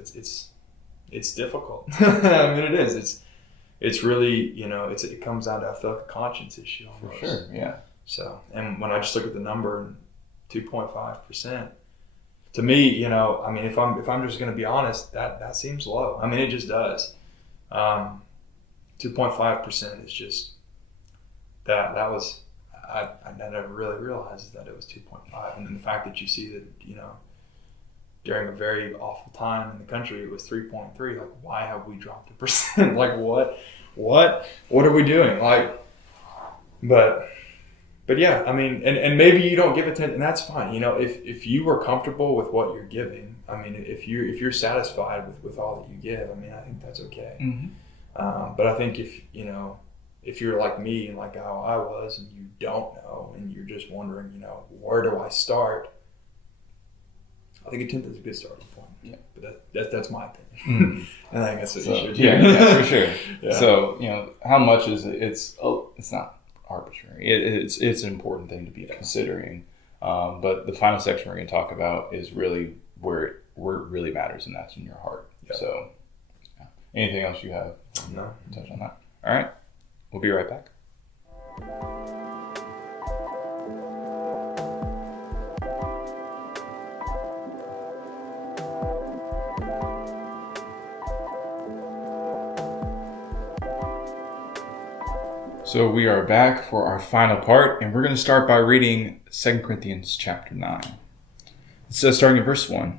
it's difficult. I mean, it is. It's really, it comes down to, I feel like, a conscience issue almost. For sure, yeah. So, and when I just look at the number, 2.5%, to me, if I'm just going to be honest, that seems low. I mean, it just does. 2.5% is just that was, I never really realized that it was 2.5. And then the fact that you see that, during a very awful time in the country, it was 3.3. Like, why have we dropped 1%? Like, what are we doing? Like, but yeah, I mean, and maybe you don't give a tenth, and that's fine. If you are comfortable with what you're giving, I mean, if you're satisfied with all that you give, I mean, I think that's okay. Mm-hmm. But I think if you're like me and like how I was, and you don't know, and you're just wondering, where do I start? I think a tenth is a good starting point. Yeah. But that's my opinion. I think that's what you should do. Yeah, for sure. Yeah. So, how much is it? It's not arbitrary. It's an important thing to be considering. But the final section we're going to talk about is really where it really matters, and that's in your heart. Yeah. So, anything else you have? No. Touch on that. All right. We'll be right back. So we are back for our final part, and we're going to start by reading 2 Corinthians chapter 9. It says, starting in verse 1,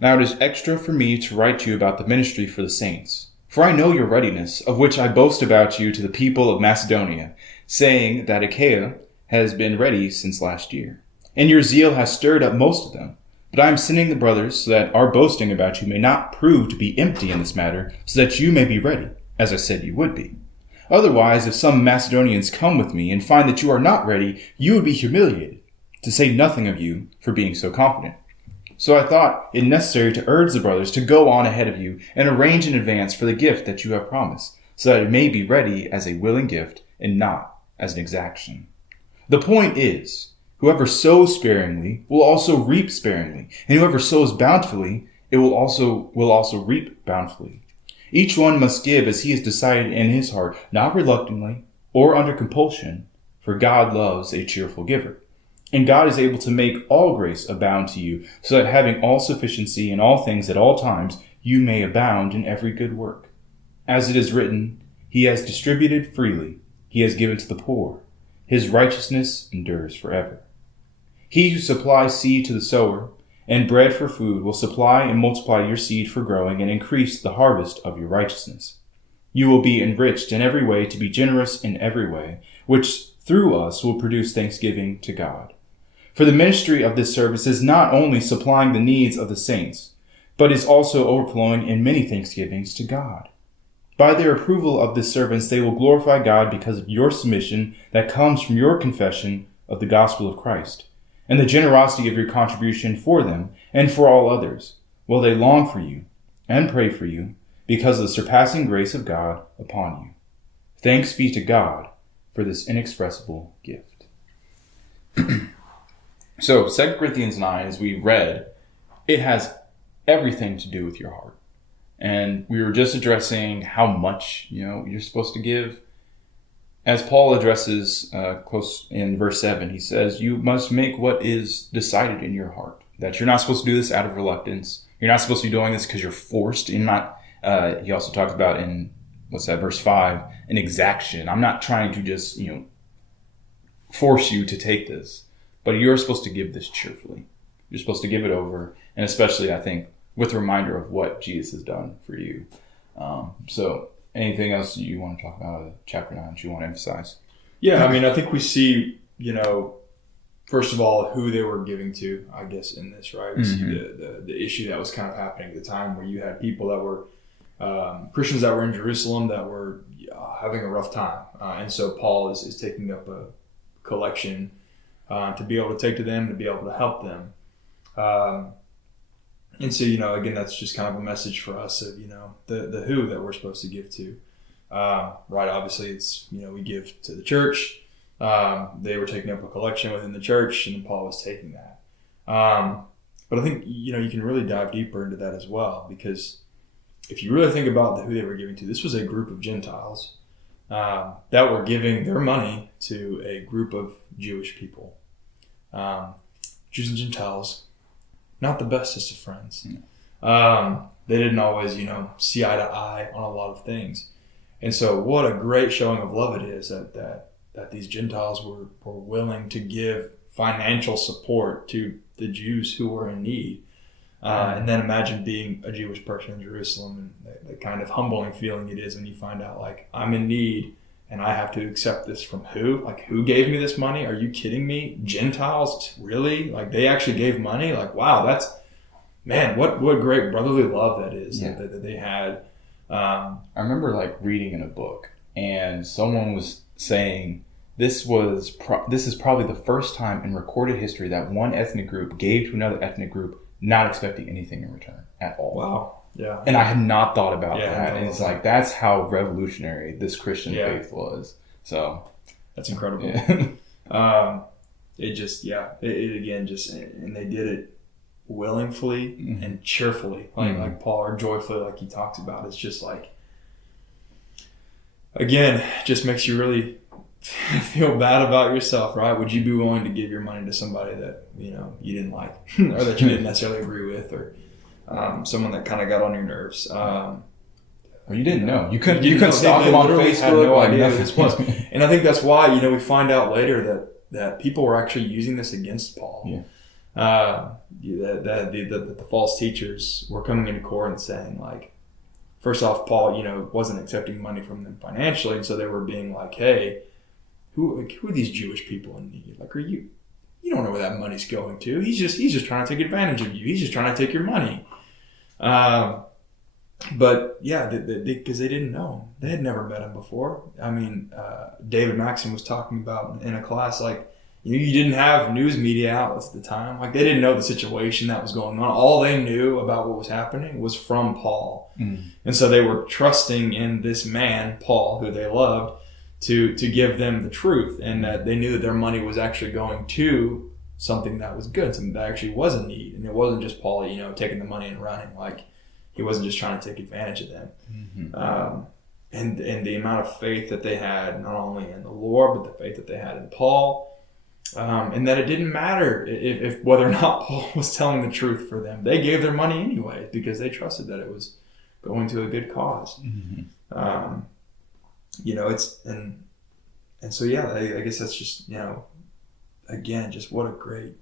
"Now it is extra for me to write to you about the ministry for the saints. For I know your readiness, of which I boast about you to the people of Macedonia, saying that Achaia has been ready since last year. And your zeal has stirred up most of them. But I am sending the brothers, so that our boasting about you may not prove to be empty in this matter, so that you may be ready, as I said you would be. Otherwise, if some Macedonians come with me and find that you are not ready, you would be humiliated, to say nothing of you for being so confident. So I thought it necessary to urge the brothers to go on ahead of you and arrange in advance for the gift that you have promised, so that it may be ready as a willing gift and not as an exaction. The point is, whoever sows sparingly will also reap sparingly, and whoever sows bountifully, it will also reap bountifully. Each one must give as he has decided in his heart, not reluctantly or under compulsion, for God loves a cheerful giver. And God is able to make all grace abound to you, so that having all sufficiency in all things at all times, you may abound in every good work. As it is written, He has distributed freely, He has given to the poor. His righteousness endures forever. He who supplies seed to the sower and bread for food will supply and multiply your seed for growing and increase the harvest of your righteousness. You will be enriched in every way to be generous in every way, which through us will produce thanksgiving to God. For the ministry of this service is not only supplying the needs of the saints, but is also overflowing in many thanksgivings to God. By their approval of this service, they will glorify God because of your submission that comes from your confession of the gospel of Christ, and the generosity of your contribution for them and for all others, while they long for you and pray for you because of the surpassing grace of God upon you. Thanks be to God for this inexpressible gift." So 2 Corinthians 9, as we read, it has everything to do with your heart. And we were just addressing how much, you're supposed to give. As Paul addresses close in verse 7, he says, you must make what is decided in your heart. That you're not supposed to do this out of reluctance. You're not supposed to be doing this because you're forced. He also talks about in, verse 5, an exaction. I'm not trying to just, force you to take this. But you're supposed to give this cheerfully. You're supposed to give it over. And especially, I think, with a reminder of what Jesus has done for you. So anything else you want to talk about chapter 9 that you want to emphasize? Yeah, I think we see, first of all, who they were giving to, I guess, in this, right? We see the issue that was kind of happening at the time where you had people that were Christians that were in Jerusalem that were having a rough time. And so Paul is taking up a collection to be able to take to them, to be able to help them. And so, again, that's just kind of a message for us of, the who that we're supposed to give to. Right, obviously, it's, we give to the church. They were taking up a collection within the church, and Paul was taking that. But I think, you can really dive deeper into that as well, because if you really think about who they were giving to, this was a group of Gentiles that were giving their money to a group of Jewish people. Jews and Gentiles, not the bestest of friends. They didn't always, see eye to eye on a lot of things. And so what a great showing of love it is that these Gentiles were willing to give financial support to the Jews who were in need. And then imagine being a Jewish person in Jerusalem and the kind of humbling feeling it is when you find out, I'm in need and I have to accept this from who? Who gave me this money? Are you kidding me? Gentiles? Really? They actually gave money? Wow, that's, man, what great brotherly love that is that they had. I remember reading in a book and someone was saying this is probably the first time in recorded history that one ethnic group gave to another ethnic group not expecting anything in return at all. Wow. Yeah. And I had not thought about that. And it's like, that's how revolutionary this Christian faith was. So that's incredible. It just, it again, and they did it willingly and cheerfully, like Paul, or joyfully, like he talked about. It's just like, again, just makes you really feel bad about yourself, right? Would you be willing to give your money to somebody that, you didn't like, or that you didn't necessarily agree with, or someone that kind of got on your nerves? Or you didn't know. You couldn't stalk them on Facebook. Had no idea who this was. And I think that's why, we find out later that people were actually using this against Paul. Yeah. The false teachers were coming into court and saying, like, first off, Paul, wasn't accepting money from them financially, and so they were being like, hey, who are these Jewish people in need? Like, you don't know where that money's going to. He's just trying to take advantage of you. He's just trying to take your money. But yeah, because they didn't know him. They had never met him before. I mean, David Maxim was talking about in a class, like, you didn't have news media outlets at the time. Like, they didn't know the situation that was going on. All they knew about what was happening was from Paul. And so they were trusting in this man, Paul, who they loved, to give them the truth, and that they knew that their money was actually going to something that was good, something that actually was in need. And it wasn't just Paul, taking the money and running. Like, he wasn't just trying to take advantage of them. And the amount of faith that they had, not only in the Lord, but the faith that they had in Paul. And that it didn't matter if whether or not Paul was telling the truth for them. They gave their money anyway because they trusted that it was going to a good cause. So I guess that's just, again, just what a great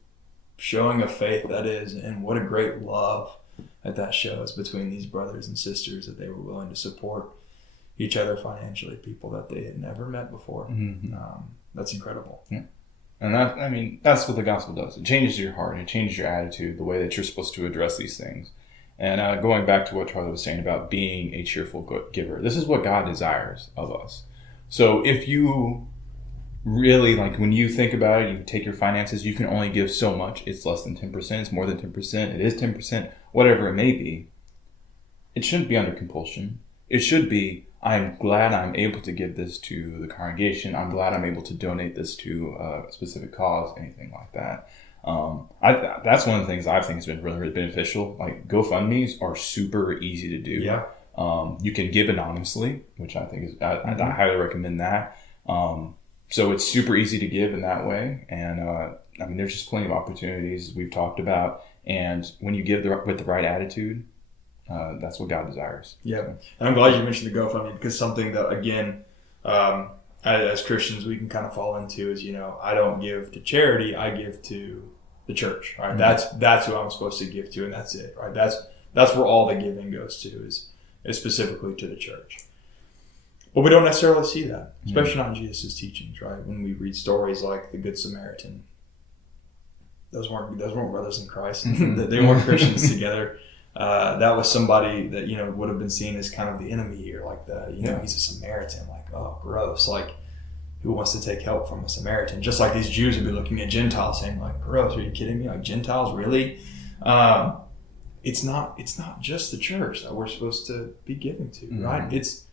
showing of faith that is, and what a great love that shows between these brothers and sisters, that they were willing to support each other financially, people that they had never met before. That's incredible. Yeah. And that's what the gospel does. It changes your heart. It changes your attitude, the way that you're supposed to address these things. And going back to what Charlie was saying about being a cheerful giver, this is what God desires of us. So if you really, like, when you think about it, you take your finances, you can only give so much. It's less than 10%. It's more than 10%. It is 10%. Whatever it may be. It shouldn't be under compulsion. It should be, I'm glad I'm able to give this to the congregation. I'm glad I'm able to donate this to a specific cause, anything like that. That's one of the things I think has been really, really beneficial. Like, GoFundMes are super easy to do. Yeah. You can give anonymously, which I think is, I highly recommend that. So it's super easy to give in that way. And there's just plenty of opportunities we've talked about. And when you give with the right attitude, that's what God desires. Yeah. And I'm glad you mentioned the GoFundMe, because something that, again, as Christians, we can kind of fall into is, I don't give to charity, I give to the church, right? That's who I'm supposed to give to, and that's it, right? That's where all the giving goes to, is specifically to the church. But we don't necessarily see that, especially not in Jesus' teachings, right? When we read stories like the Good Samaritan, those weren't brothers in Christ. They weren't Christians together. That was somebody that, would have been seen as kind of the enemy here, like he's a Samaritan, like, oh, gross. Like, who wants to take help from a Samaritan? Just like these Jews would be looking at Gentiles saying, like, gross, are you kidding me? Like, Gentiles, really? It's not just the church that we're supposed to be giving to, right? It's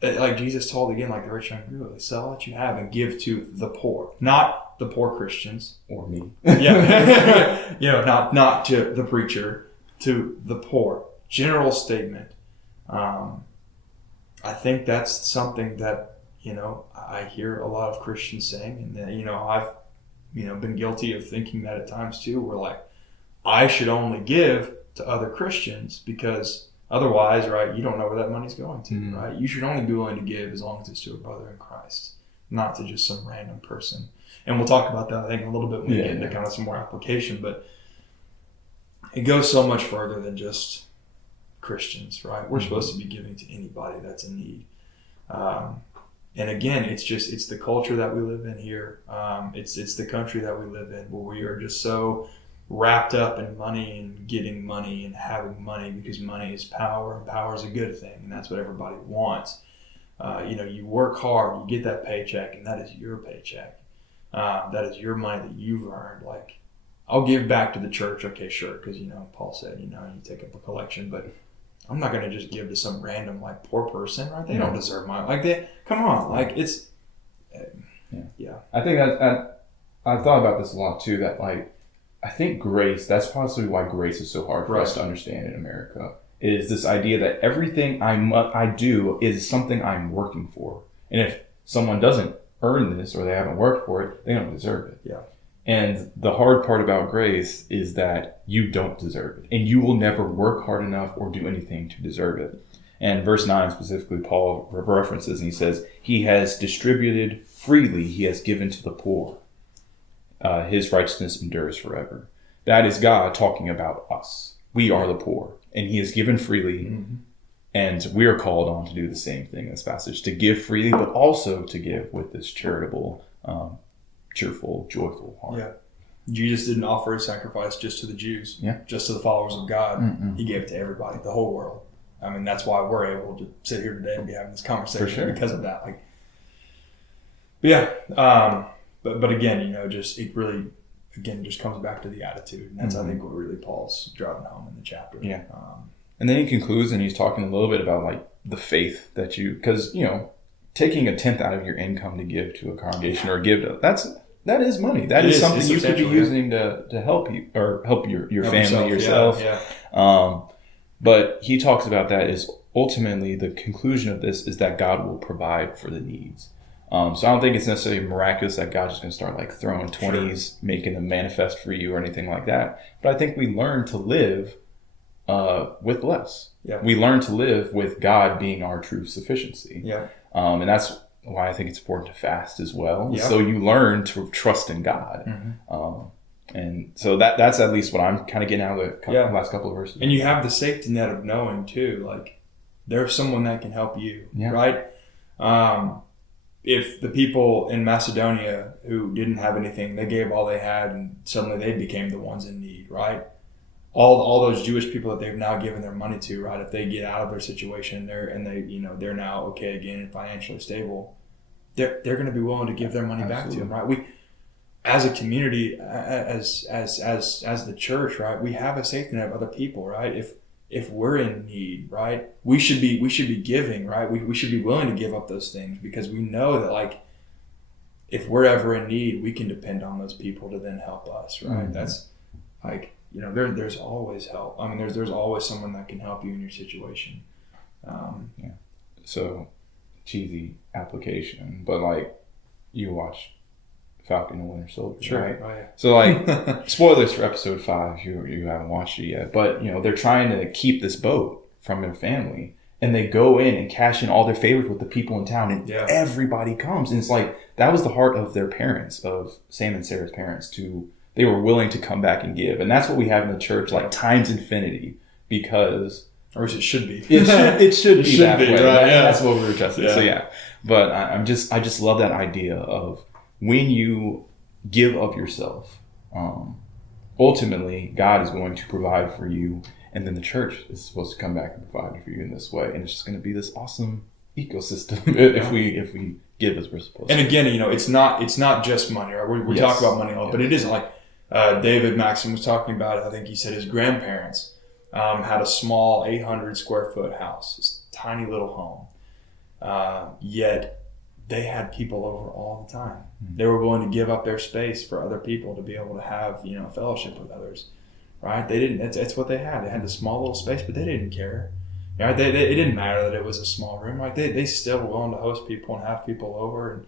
like Jesus told, again, like the rich young ruler, sell what you have and give to the poor, not the poor Christians or me. Not to the preacher, to the poor. General statement. I think that's something that, I hear a lot of Christians saying, and that, I've, been guilty of thinking that at times too, where, like, I should only give to other Christians because otherwise, right, you don't know where that money's going to, right? You should only be willing to give as long as it's to a brother in Christ, not to just some random person. And we'll talk about that, I think, a little bit when we get into kind of some more application, but it goes so much further than just Christians, right? We're supposed to be giving to anybody that's in need. And again, it's the culture that we live in here. It's the country that we live in, where we are just so wrapped up in money and getting money and having money, because money is power, and power is a good thing, and that's what everybody wants. You work hard, you get that paycheck, and that is your paycheck. That is your money that you've earned. Like, I'll give back to the church. Okay, sure. Because, Paul said, you take up a collection, but I'm not going to just give to some random, like, poor person, right? They don't deserve my, like, come on. Like, it's, yeah. I think I've thought about this a lot too, that, like, I think grace, that's possibly why grace is so hard for us to understand in America, is this idea that everything I do is something I'm working for. And if someone doesn't earn this or they haven't worked for it, they don't deserve it. Yeah. And the hard part about grace is that you don't deserve it. And you will never work hard enough or do anything to deserve it. And verse 9 specifically, Paul references, and he says, he has distributed freely, he has given to the poor. His righteousness endures forever. That is God talking about us. We are the poor, and he has given freely, and we are called on to do the same thing in this passage, to give freely, but also to give with this charitable, cheerful, joyful heart. Yeah. Jesus didn't offer a sacrifice just to the Jews, Yeah. just to the followers of God. He gave it to everybody, the whole world. I mean, that's why we're able to sit here today and be having this conversation because of that. Like, but yeah. But again, it really, just comes back to the attitude. And that's, I think, what really Paul's driving home in the chapter. Yeah. And then he concludes and he's talking a little bit about, like, the faith that because, taking a tenth out of your income to give to a congregation or give to, that is money. That is something you could be using to help you or help your family, yourself. Yeah. But he talks about that is ultimately the conclusion of this is that God will provide for the needs. So I don't think it's necessarily miraculous that God's just going to start, like, throwing 20s, making them manifest for you or anything like that. But I think we learn to live with less. Yeah. We learn to live with God being our true sufficiency. Yeah. And that's why I think it's important to fast as well. Yeah. So you learn to trust in God. And so that's at least what I'm kind of getting out of the last couple of verses. And you have the safety net of knowing too, like, there's someone that can help you, right? If the people in Macedonia who didn't have anything, they gave all they had and suddenly they became the ones in need, right? All those Jewish people that they've now given their money to, right? If they get out of their situation they're now okay again and financially stable, they're going to be willing to give their money back to them, right? We, as a community, as the church, right? We have a safety net of other people, right? If we're in need, right? We should be giving, right? We should be willing to give up those things because we know that, like, if we're ever in need, we can depend on those people to then help us, right? That's like, there's always help. I mean, there's always someone that can help you in your situation. So, cheesy application, but, like, you watch Falcon and Winter Soldier, right? Oh, yeah. So, like, spoilers for episode 5 if you haven't watched it yet, but, they're trying to keep this boat from their family, and they go in and cash in all their favors with the people in town, and everybody comes, and it's like, that was the heart of their parents, of Sam and Sarah's parents, they were willing to come back and give, and that's what we have in the church, like, times infinity, because... Or it should be. It should be that way. Right? That's what we were testing. So, but I just love that idea of when you give of yourself, ultimately God is going to provide for you, and then the church is supposed to come back and provide for you in this way, and it's just going to be this awesome ecosystem if we give as we're supposed to. And again, it's not just money, right? We talk about money a lot, but it isn't like David Maxim was talking about it. I think he said his grandparents had a small 800 square foot house, this tiny little home, yet they had people over all the time. They were willing to give up their space for other people to be able to have, fellowship with others, right? They didn't, it's what they had. They had this small little space, but they didn't care. Right? It didn't matter that it was a small room. Like they still were willing to host people and have people over.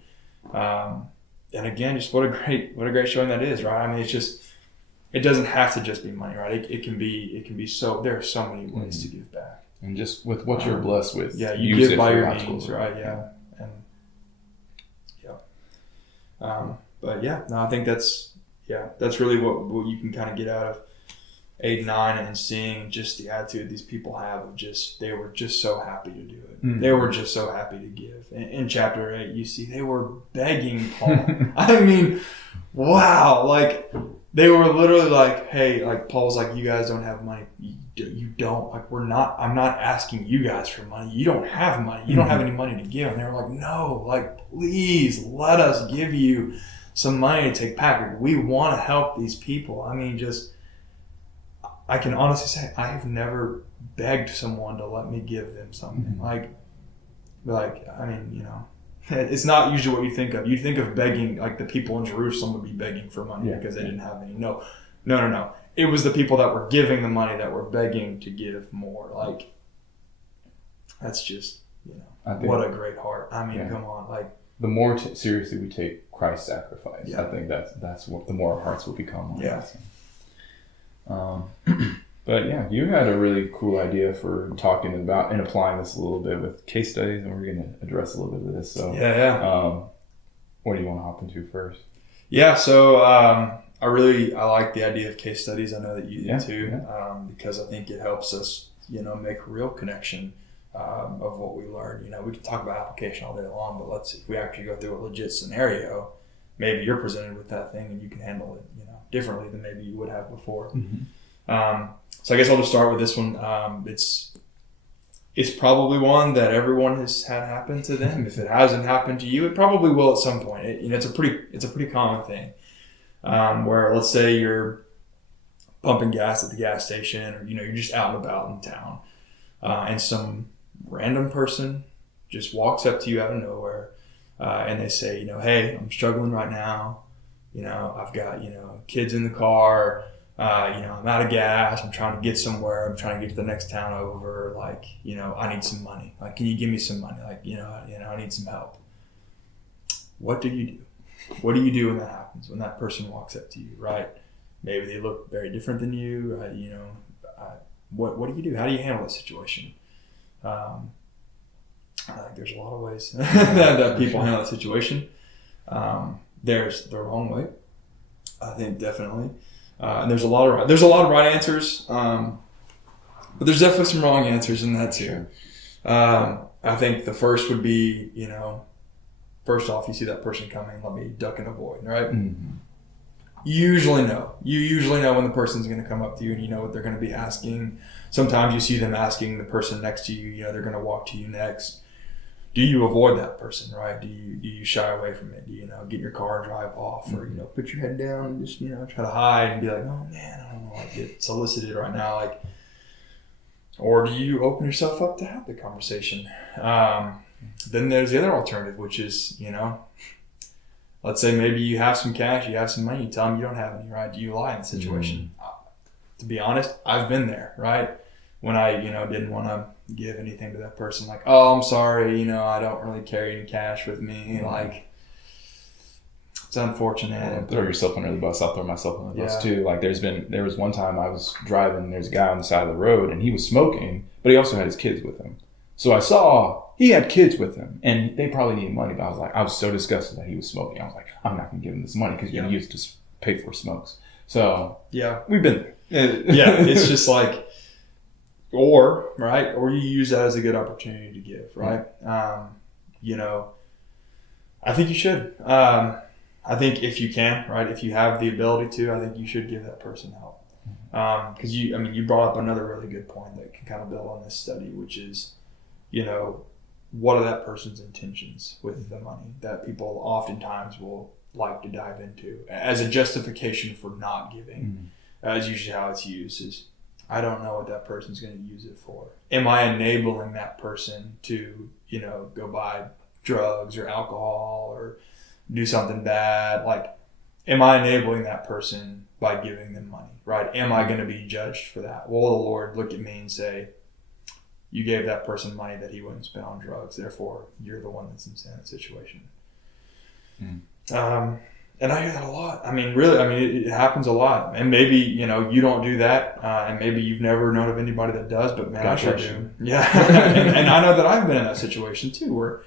And again, just what a great showing that is, right? I mean, it doesn't have to just be money, right? It can be so, there are so many ways to give back. And just with what you're blessed with. Yeah, you give by your means, right? Yeah. But yeah, no, I think that's really what you can kind of get out of 8 and 9 and seeing just the attitude these people have of they were just so happy to do it. They were just so happy to give. In chapter 8, you see they were begging Paul. I mean, wow, like they were literally like, hey, like Paul's like, you guys don't have money. You don't, like, I'm not asking you guys for money. You don't have money. You don't have any money to give. And they were like, no, like, please let us give you. some money to take back. We want to help these people. I mean, I can honestly say I have never begged someone to let me give them something. I mean, you know, it's not usually what you think of. You think of begging, like the people in Jerusalem would be begging for money because they didn't have any. No. It was the people that were giving the money that were begging to give more. Like, that's just, you know, what a great heart. I mean, come on. Like, the more seriously we take Christ's sacrifice, I think that's what the more our hearts will become. But yeah, you had a really cool idea for talking about and applying this a little bit with case studies, and we're going to address a little bit of this. So what do you want to hop into first? Yeah, so I like the idea of case studies. I know that you do too, because I think it helps us, you know, make a real connection of what we learned. You know, we can talk about application all day long, but if we actually go through a legit scenario, maybe you're presented with that thing and you can handle it, you know, differently than maybe you would have before. So I guess I'll just start with this one. It's probably one that everyone has had happen to them. If it hasn't happened to you, it probably will at some point. It's a pretty common thing. Where let's say you're pumping gas at the gas station, or, you know, you're just out and about in town, and some random person just walks up to you out of nowhere, and they say, you know, hey, I'm struggling right now. You know, I've got, you know, kids in the car. You know, I'm out of gas. I'm trying to get somewhere. I'm trying to get to the next town over. Like, you know, I need some money. Like, can you give me some money? Like, you know, I need some help. What do you do? What do you do when that happens? When that person walks up to you, right? Maybe they look very different than you. You know, what do you do? How do you handle that situation? I think there's a lot of ways that people handle that situation. There's the wrong way. I think definitely. And there's a lot of right answers, but there's definitely some wrong answers in that too. I think the first would be, you know, first off, you see that person coming, let me duck and avoid, right? You usually know when the person's going to come up to you, and you know what they're going to be asking. Sometimes you see them asking the person next to you, you know, they're going to walk to you next. Do you avoid that person, right? Do you shy away from it? Do you, get in your car and drive off, or put your head down and just try to hide and be like, oh man, I don't know, I get solicited right now, like, or do you open yourself up to have the conversation? Then there's the other alternative, which is, let's say maybe you have some cash, you have some money, you tell them you don't have any, right? Do you lie in the situation? To be honest, I've been there, right? When I, didn't want to give anything to that person, like, oh, I'm sorry, I don't really carry any cash with me. Like, it's unfortunate. Throw yourself under the bus. I'll throw myself under the bus too. Like, there was one time I was driving, there's a guy on the side of the road, and he was smoking, but he also had his kids with him. So I saw he had kids with him, and they probably needed money, but I was so disgusted that he was smoking. I was like, I'm not going to give him this money because you're going to use it to pay for smokes. So we've been there. It's just like, or you use that as a good opportunity to give, right? I think you should. I think if you can, right, if you have the ability to, I think you should give that person help. Because you brought up another really good point that can kind of build on this study, which is, what are that person's intentions with the money that people oftentimes will like to dive into as a justification for not giving. Is usually how it's used is, I don't know what that person's going to use it for. Am I enabling that person to, go buy drugs or alcohol or do something bad? Like, am I enabling that person by giving them money, right? Am I going to be judged for that? Will the Lord look at me and say, you gave that person money that he wouldn't spend on drugs, therefore you're the one that's in that situation. And I hear that a lot. It happens a lot. And maybe, you don't do that. And maybe you've never known of anybody that does, but man, I sure do. Yeah. and I know that I've been in that situation too, where,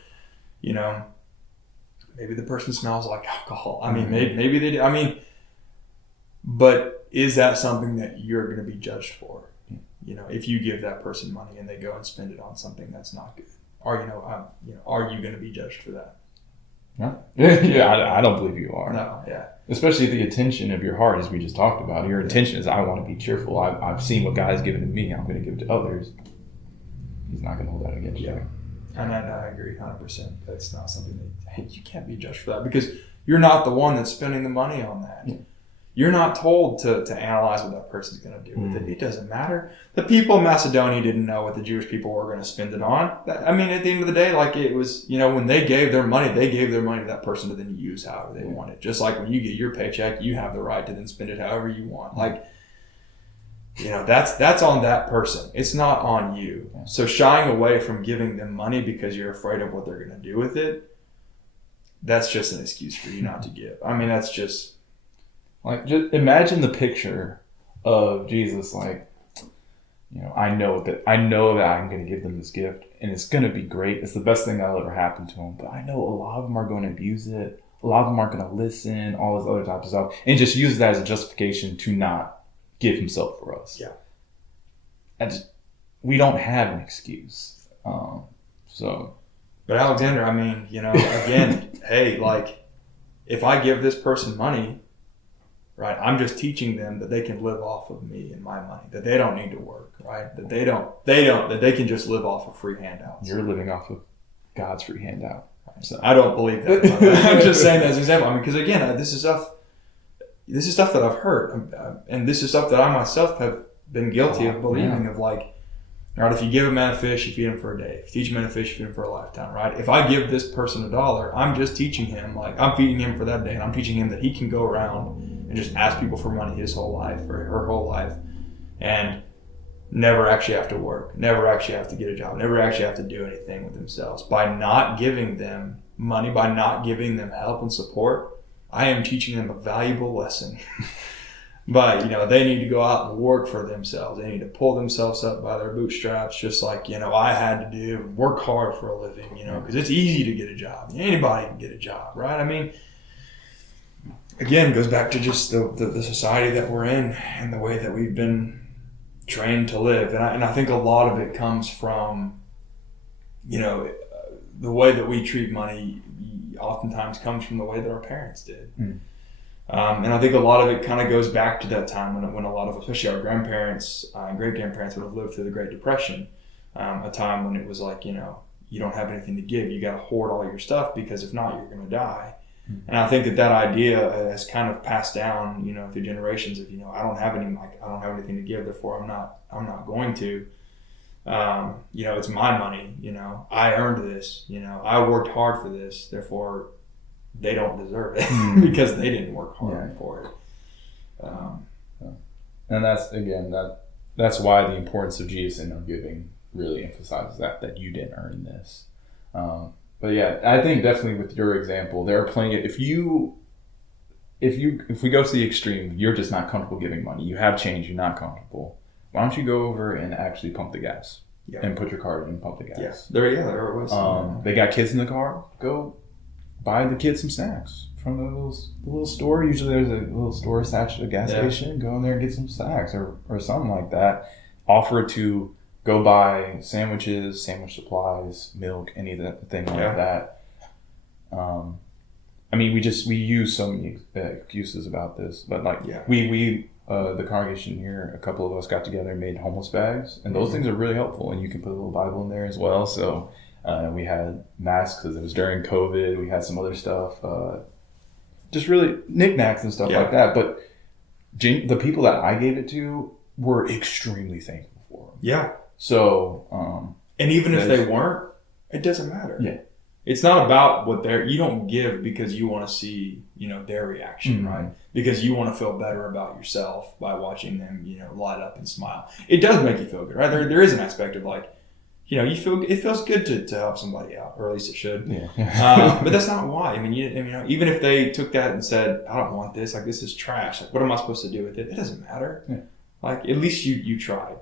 maybe the person smells like alcohol. Maybe they do. But is that something that you're going to be judged for? If you give that person money and they go and spend it on something that's not good, or, are you going to be judged for that? I don't believe you are. No, yeah. Especially if the intention of your heart, as we just talked about, your intention is, I want to be cheerful. I've seen what God's given to me. I'm going to give it to others. He's not going to hold that against you. And I agree 100%. That's not something that you can't be judged for that, because You're not the one that's spending the money on that. Yeah. You're not told to analyze what that person's going to do with it. It doesn't matter. The people of Macedonia didn't know what the Jewish people were going to spend it on. I mean, at the end of the day, like it was, when they gave their money to that person to then use however they wanted. Just like when you get your paycheck, you have the right to then spend it however you want. Like, that's on that person. It's not on you. So shying away from giving them money because you're afraid of what they're going to do with it, that's just an excuse for you not to give. I mean, that's just... Like, just imagine the picture of Jesus, like, I know that I'm going to give them this gift, and it's going to be great. It's the best thing that'll ever happen to them. But I know a lot of them are going to abuse it. A lot of them aren't going to listen, all this other type of stuff, and just use that as a justification to not give himself for us. Yeah. We don't have an excuse. But Alexander, I mean, again, hey, like, if I give this person money, right, I'm just teaching them that they can live off of me and my money, that they don't need to work, right? That that they can just live off of free handouts. You're living off of God's free handout. Right? So I don't believe that. I'm just saying that as an example. I mean, because again, this is stuff that I've heard, and this is stuff that I myself have been guilty of believing of, like, right, if you give a man a fish, you feed him for a day. If you teach a man a fish, you feed him for a lifetime, right? If I give this person $1, I'm just teaching him, like, I'm feeding him for that day, and I'm teaching him that he can go around and just ask people for money his whole life or her whole life and never actually have to work, never actually have to get a job, never actually have to do anything with themselves. By not giving them money, by not giving them help and support, I am teaching them a valuable lesson. But, they need to go out and work for themselves. They need to pull themselves up by their bootstraps, just like, I had to do, work hard for a living, because it's easy to get a job. Anybody can get a job, right? I mean, again, goes back to just the society that we're in and the way that we've been trained to live. And I think a lot of it comes from, the way that we treat money oftentimes comes from the way that our parents did. And I think a lot of it kind of goes back to that time when a lot of, especially our grandparents and great-grandparents would have lived through the Great Depression, a time when it was like, you don't have anything to give. You got to hoard all your stuff because if not, you're going to die. And I think that idea has kind of passed down, through generations of, I don't have anything to give, therefore I'm not going to. It's my money. I earned this. I worked hard for this, therefore they don't deserve it because they didn't work hard for it. And that's why the importance of Jesus in our giving really emphasizes that you didn't earn this. But yeah, I think definitely with your example, there are plenty of, if we go to the extreme, you're just not comfortable giving money. You have change, you're not comfortable. Why don't you go over and actually pump the gas and put your card in and pump the gas? Yeah, there it was. They got kids in the car. Go buy the kids some snacks from the little store. Usually there's a little store attached to a gas station. Go in there and get some snacks or something like that. Offer to go buy sandwiches, sandwich supplies, milk, anything like that. I mean, we use so many excuses about this, but we the congregation here, a couple of us got together and made homeless bags, and those things are really helpful, and you can put a little Bible in there as well. So we had masks because it was during COVID. We had some other stuff, just really knickknacks and stuff like that. But the people that I gave it to were extremely thankful for them. Yeah. So, and even if they weren't, it doesn't matter. Yeah. It's not about what you don't give because you want to see, their reaction, right? Because you want to feel better about yourself by watching them, light up and smile. It does make you feel good, right? There is an aspect of it feels good to help somebody out, or at least it should. Yeah. But that's not why. I mean, even if they took that and said, I don't want this, this is trash. What am I supposed to do with it? It doesn't matter. Yeah. At least you tried.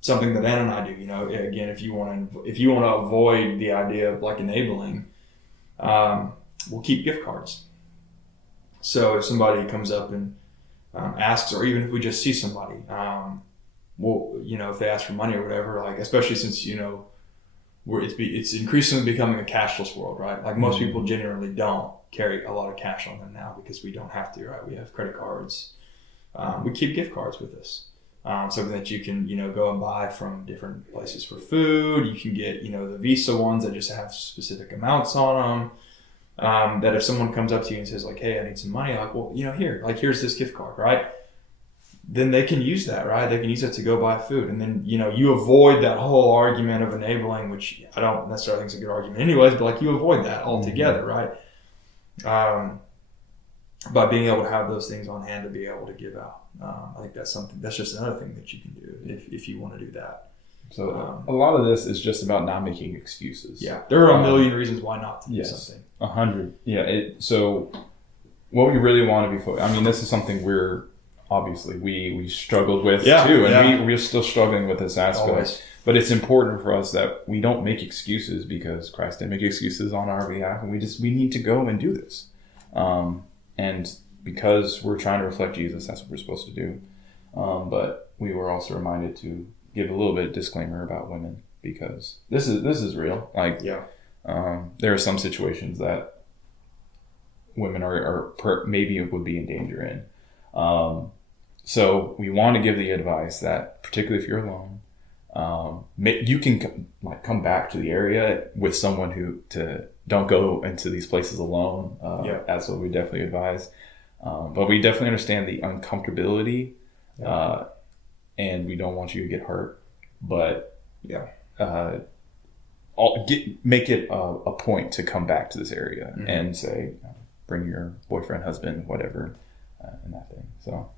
Something that Anna and I do, again, if you want to avoid the idea of enabling, we'll keep gift cards. So if somebody comes up and asks, or even if we just see somebody, if they ask for money or whatever, especially since it's increasingly becoming a cashless world, right? Most people generally don't carry a lot of cash on them now because we don't have to, right? We have credit cards. We keep gift cards with us. Something that you can, go and buy from different places for food. You can get, the Visa ones that just have specific amounts on that if someone comes up to you and says like, hey, I need some money, like, well, here's this gift card, right? Then they can use that, right? They can use it to go buy food. And then, you avoid that whole argument of enabling, which I don't necessarily think is a good argument anyways, but like you avoid that altogether, right? By being able to have those things on hand to be able to give out. I think that's just another thing that you can do if you want to do that. So a lot of this is just about not making excuses. Yeah, there are a million reasons why not to do something. 100. Yeah. So what we really want to be focused. I mean, this is something we struggled with too, and we're still struggling with this aspect. Always. But it's important for us that we don't make excuses, because Christ didn't make excuses on our behalf, and we need to go and do this. And because we're trying to reflect Jesus, that's what we're supposed to do. But we were also reminded to give a little bit of disclaimer about women, because this is real. There are some situations that women maybe would be in danger in. So we want to give the advice that, particularly if you're alone, you can come back to the area with someone don't go into these places alone. That's what we definitely advise. But we definitely understand the uncomfortability, and we don't want you to get hurt. But make it a point to come back to this area and say, bring your boyfriend, husband, whatever, and that thing. So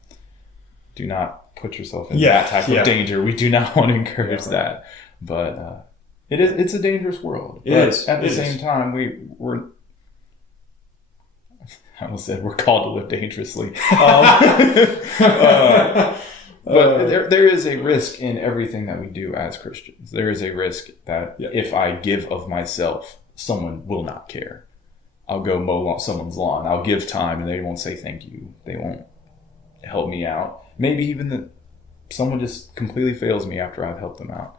do not put yourself in that type of danger. We do not want to encourage that. But it's a dangerous world. At the same time, we're I almost said we're called to live dangerously. But there is a risk in everything that we do as Christians. There is a risk that if I give of myself, someone will not care. I'll go mow someone's lawn. I'll give time, and they won't say thank you. They won't help me out. Maybe even that someone just completely fails me after I've helped them out.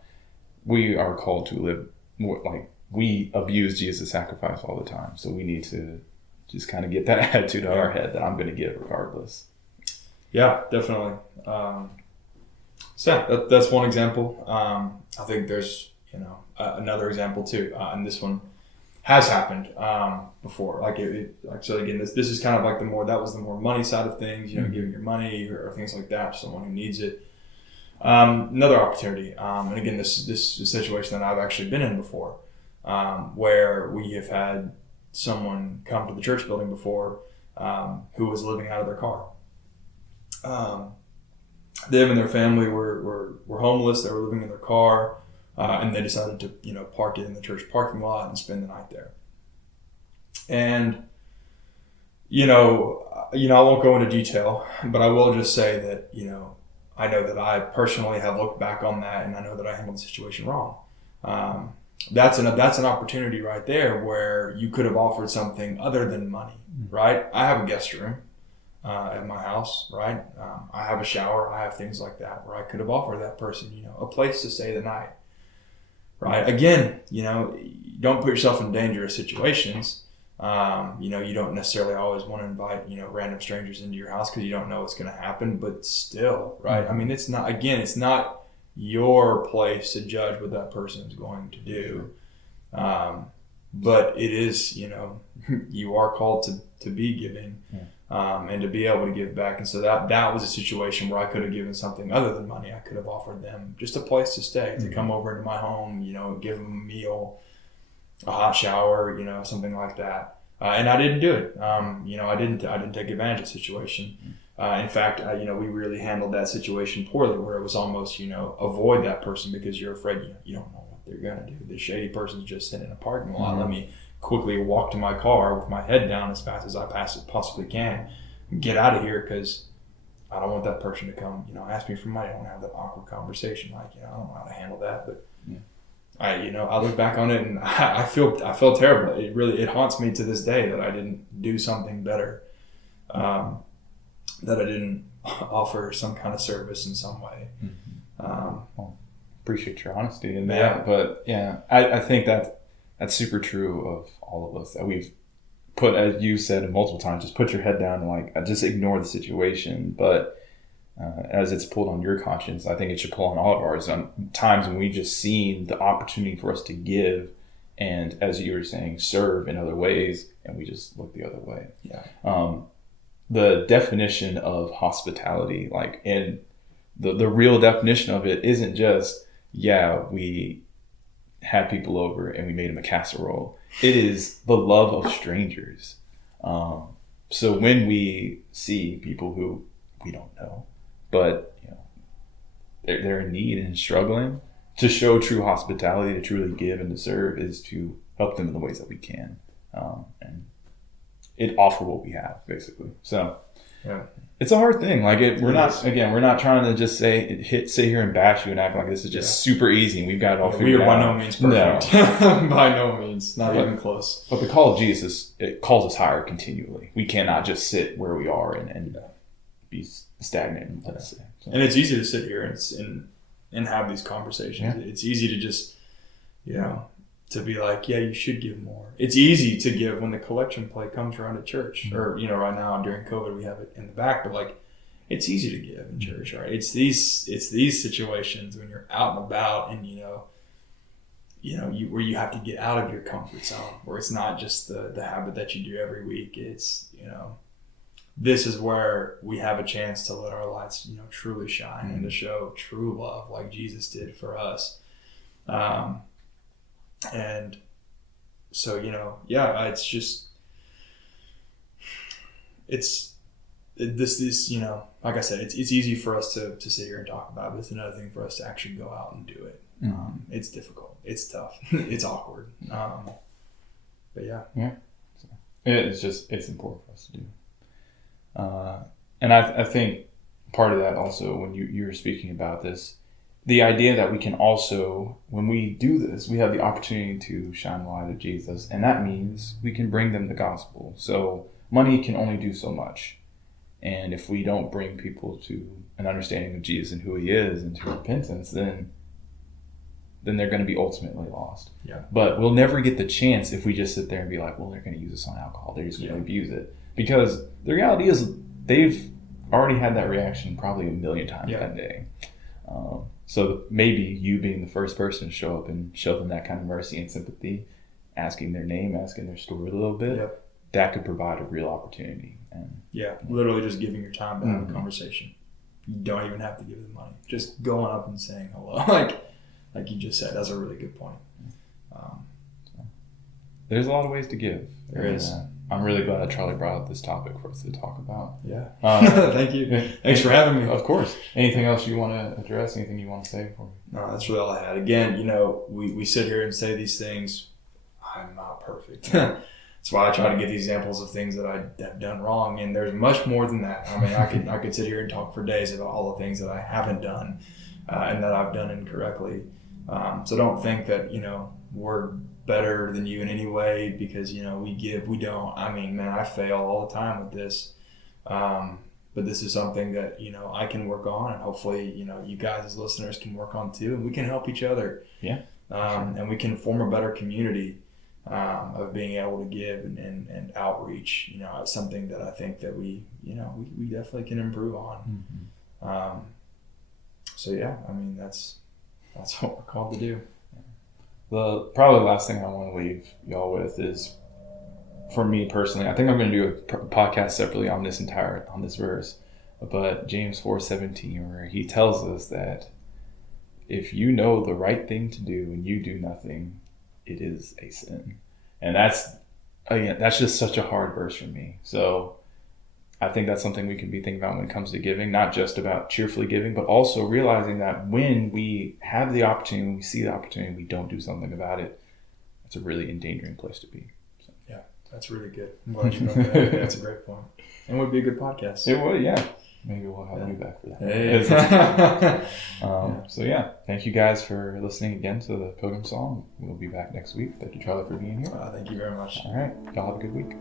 We are called to live more we abuse Jesus' sacrifice all the time. So we need to just kind of get that attitude out of our head that I'm going to give regardless. Yeah, definitely. So that's one example. I think there's another example too, and this one has happened before. So again, this is kind of like the more money side of things. Giving your money or things like that to someone who needs it. Another opportunity, and again, this is a situation that I've actually been in before, where we have had someone come to the church building before who was living out of their car. Them and their family were homeless. They were living in their car, and they decided to park it in the church parking lot and spend the night there. And I won't go into detail, but I will just say that I know that I personally have looked back on that, and I know that I handled the situation wrong. That's an opportunity right there where you could have offered something other than money, right? I have a guest room at my house, right? I have a shower. I have things like that where I could have offered that person, a place to stay the night, right? Again, don't put yourself in dangerous situations. You don't necessarily always want to invite, random strangers into your house because you don't know what's going to happen, but still, right? I mean, it's not your place to judge what that person is going to do. But it is, you are called to be giving, and to be able to give back. And so that was a situation where I could have given something other than money. I could have offered them just a place to stay, to come over into my home, give them a meal, a hot shower, something like that. And I didn't do it. I didn't take advantage of the situation. In fact, we really handled that situation poorly, where it was almost, avoid that person because you're afraid, you don't know what they're going to do. The shady person's just sitting in a parking lot. Let me quickly walk to my car with my head down as fast as I possibly can and get out of here, because I don't want that person to come, ask me for money. I don't want to have that awkward conversation. I don't know how to handle that, but I look back on it and I feel terrible. It haunts me to this day that I didn't do something better, that I didn't offer some kind of service in some way. Well, appreciate your honesty in that, but I think that's super true of all of us, that we've put, as you said multiple times, just put your head down and just ignore the situation. But as it's pulled on your conscience, I think it should pull on all of ours on times when we've just seen the opportunity for us to give and as you were saying, serve in other ways, and we just look the other way. Yeah. The definition of hospitality, like, and the real definition of it isn't just, we had people over and we made them a casserole. It is the love of strangers. So when we see people who we don't know, but they're in need and struggling, to show true hospitality, to truly give and to serve, is to help them in the ways that we can, and it offer what we have, basically. So it's a hard thing. Like we're not trying to just sit here and bash you and act like this is just super easy and we've got it all figured out. We are by no means perfect. No. By no means, not even close. But the call of Jesus, it calls us higher continually. We cannot just sit where we are and be stagnant. Let's say. So. And it's easy to sit here and have these conversations. Yeah. It's easy to just, to be like, you should give more. It's easy to give when the collection plate comes around at church. Mm-hmm. Or, right now during COVID, we have it in the back, but like, it's easy to give in church, right? It's these situations when you're out and about and, where you have to get out of your comfort zone, where it's not just the habit that you do every week. It's, this is where we have a chance to let our lights, truly shine and to show true love like Jesus did for us. And so, it's just, this, like I said, it's easy for us to sit here and talk about it, but it's another thing for us to actually go out and do it. It's difficult. It's tough. It's awkward. But yeah. So it's important for us to do. And I think part of that also, when you were speaking about this, the idea that we can also, when we do this, we have the opportunity to shine the light of Jesus, and that means we can bring them the gospel. So money can only do so much. And if we don't bring people to an understanding of Jesus and who he is and to repentance, then they're going to be ultimately lost. Yeah. But we'll never get the chance if we just sit there and be like, well, they're going to use us on alcohol. They're just going to abuse it. Because the reality is they've already had that reaction probably 1 million times that day. So maybe you being the first person to show up and show them that kind of mercy and sympathy, asking their name, asking their story a little bit, that could provide a real opportunity. And literally just giving your time to have a conversation. You don't even have to give them money. Just going up and saying hello. Like you just said, that's a really good point. There's a lot of ways to give. There is. I'm really glad that Charlie brought up this topic for us to talk about. Yeah. Thank you. Thanks for having me. Of course. Anything else you want to address? Anything you want to say for me? No, that's really all I had. Again, we sit here and say these things. I'm not perfect. That's why I try to give these examples of things that I have done wrong. And there's much more than that. I mean, I could sit here and talk for days about all the things that I haven't done and that I've done incorrectly. So don't think that, we're better than you in any way because, we don't. I mean, man, I fail all the time with this. But this is something that, I can work on and hopefully, you guys as listeners can work on too. And we can help each other. Yeah. And we can form a better community of being able to give and outreach. It's something that I think that we definitely can improve on. Mm-hmm. So yeah, I mean, that's what we're called to do. Probably the last thing I want to leave y'all with is, for me personally, I think I'm going to do a podcast separately on this verse, but James 4:17, where he tells us that if you know the right thing to do and you do nothing, it is a sin. And that's just such a hard verse for me. So I think that's something we can be thinking about when it comes to giving, not just about cheerfully giving, but also realizing that when we have the opportunity, when we see the opportunity, we don't do something about it, it's a really endangering place to be. So. Yeah, that's really good. I'm glad you brought that up. That's a great point. And it would be a good podcast. It would, yeah. Maybe we'll have you back for that. Hey. So yeah, thank you guys for listening again to the Pilgrim song. We'll be back next week. Thank you, Charlie, for being here. Thank you very much. All right. Y'all have a good week.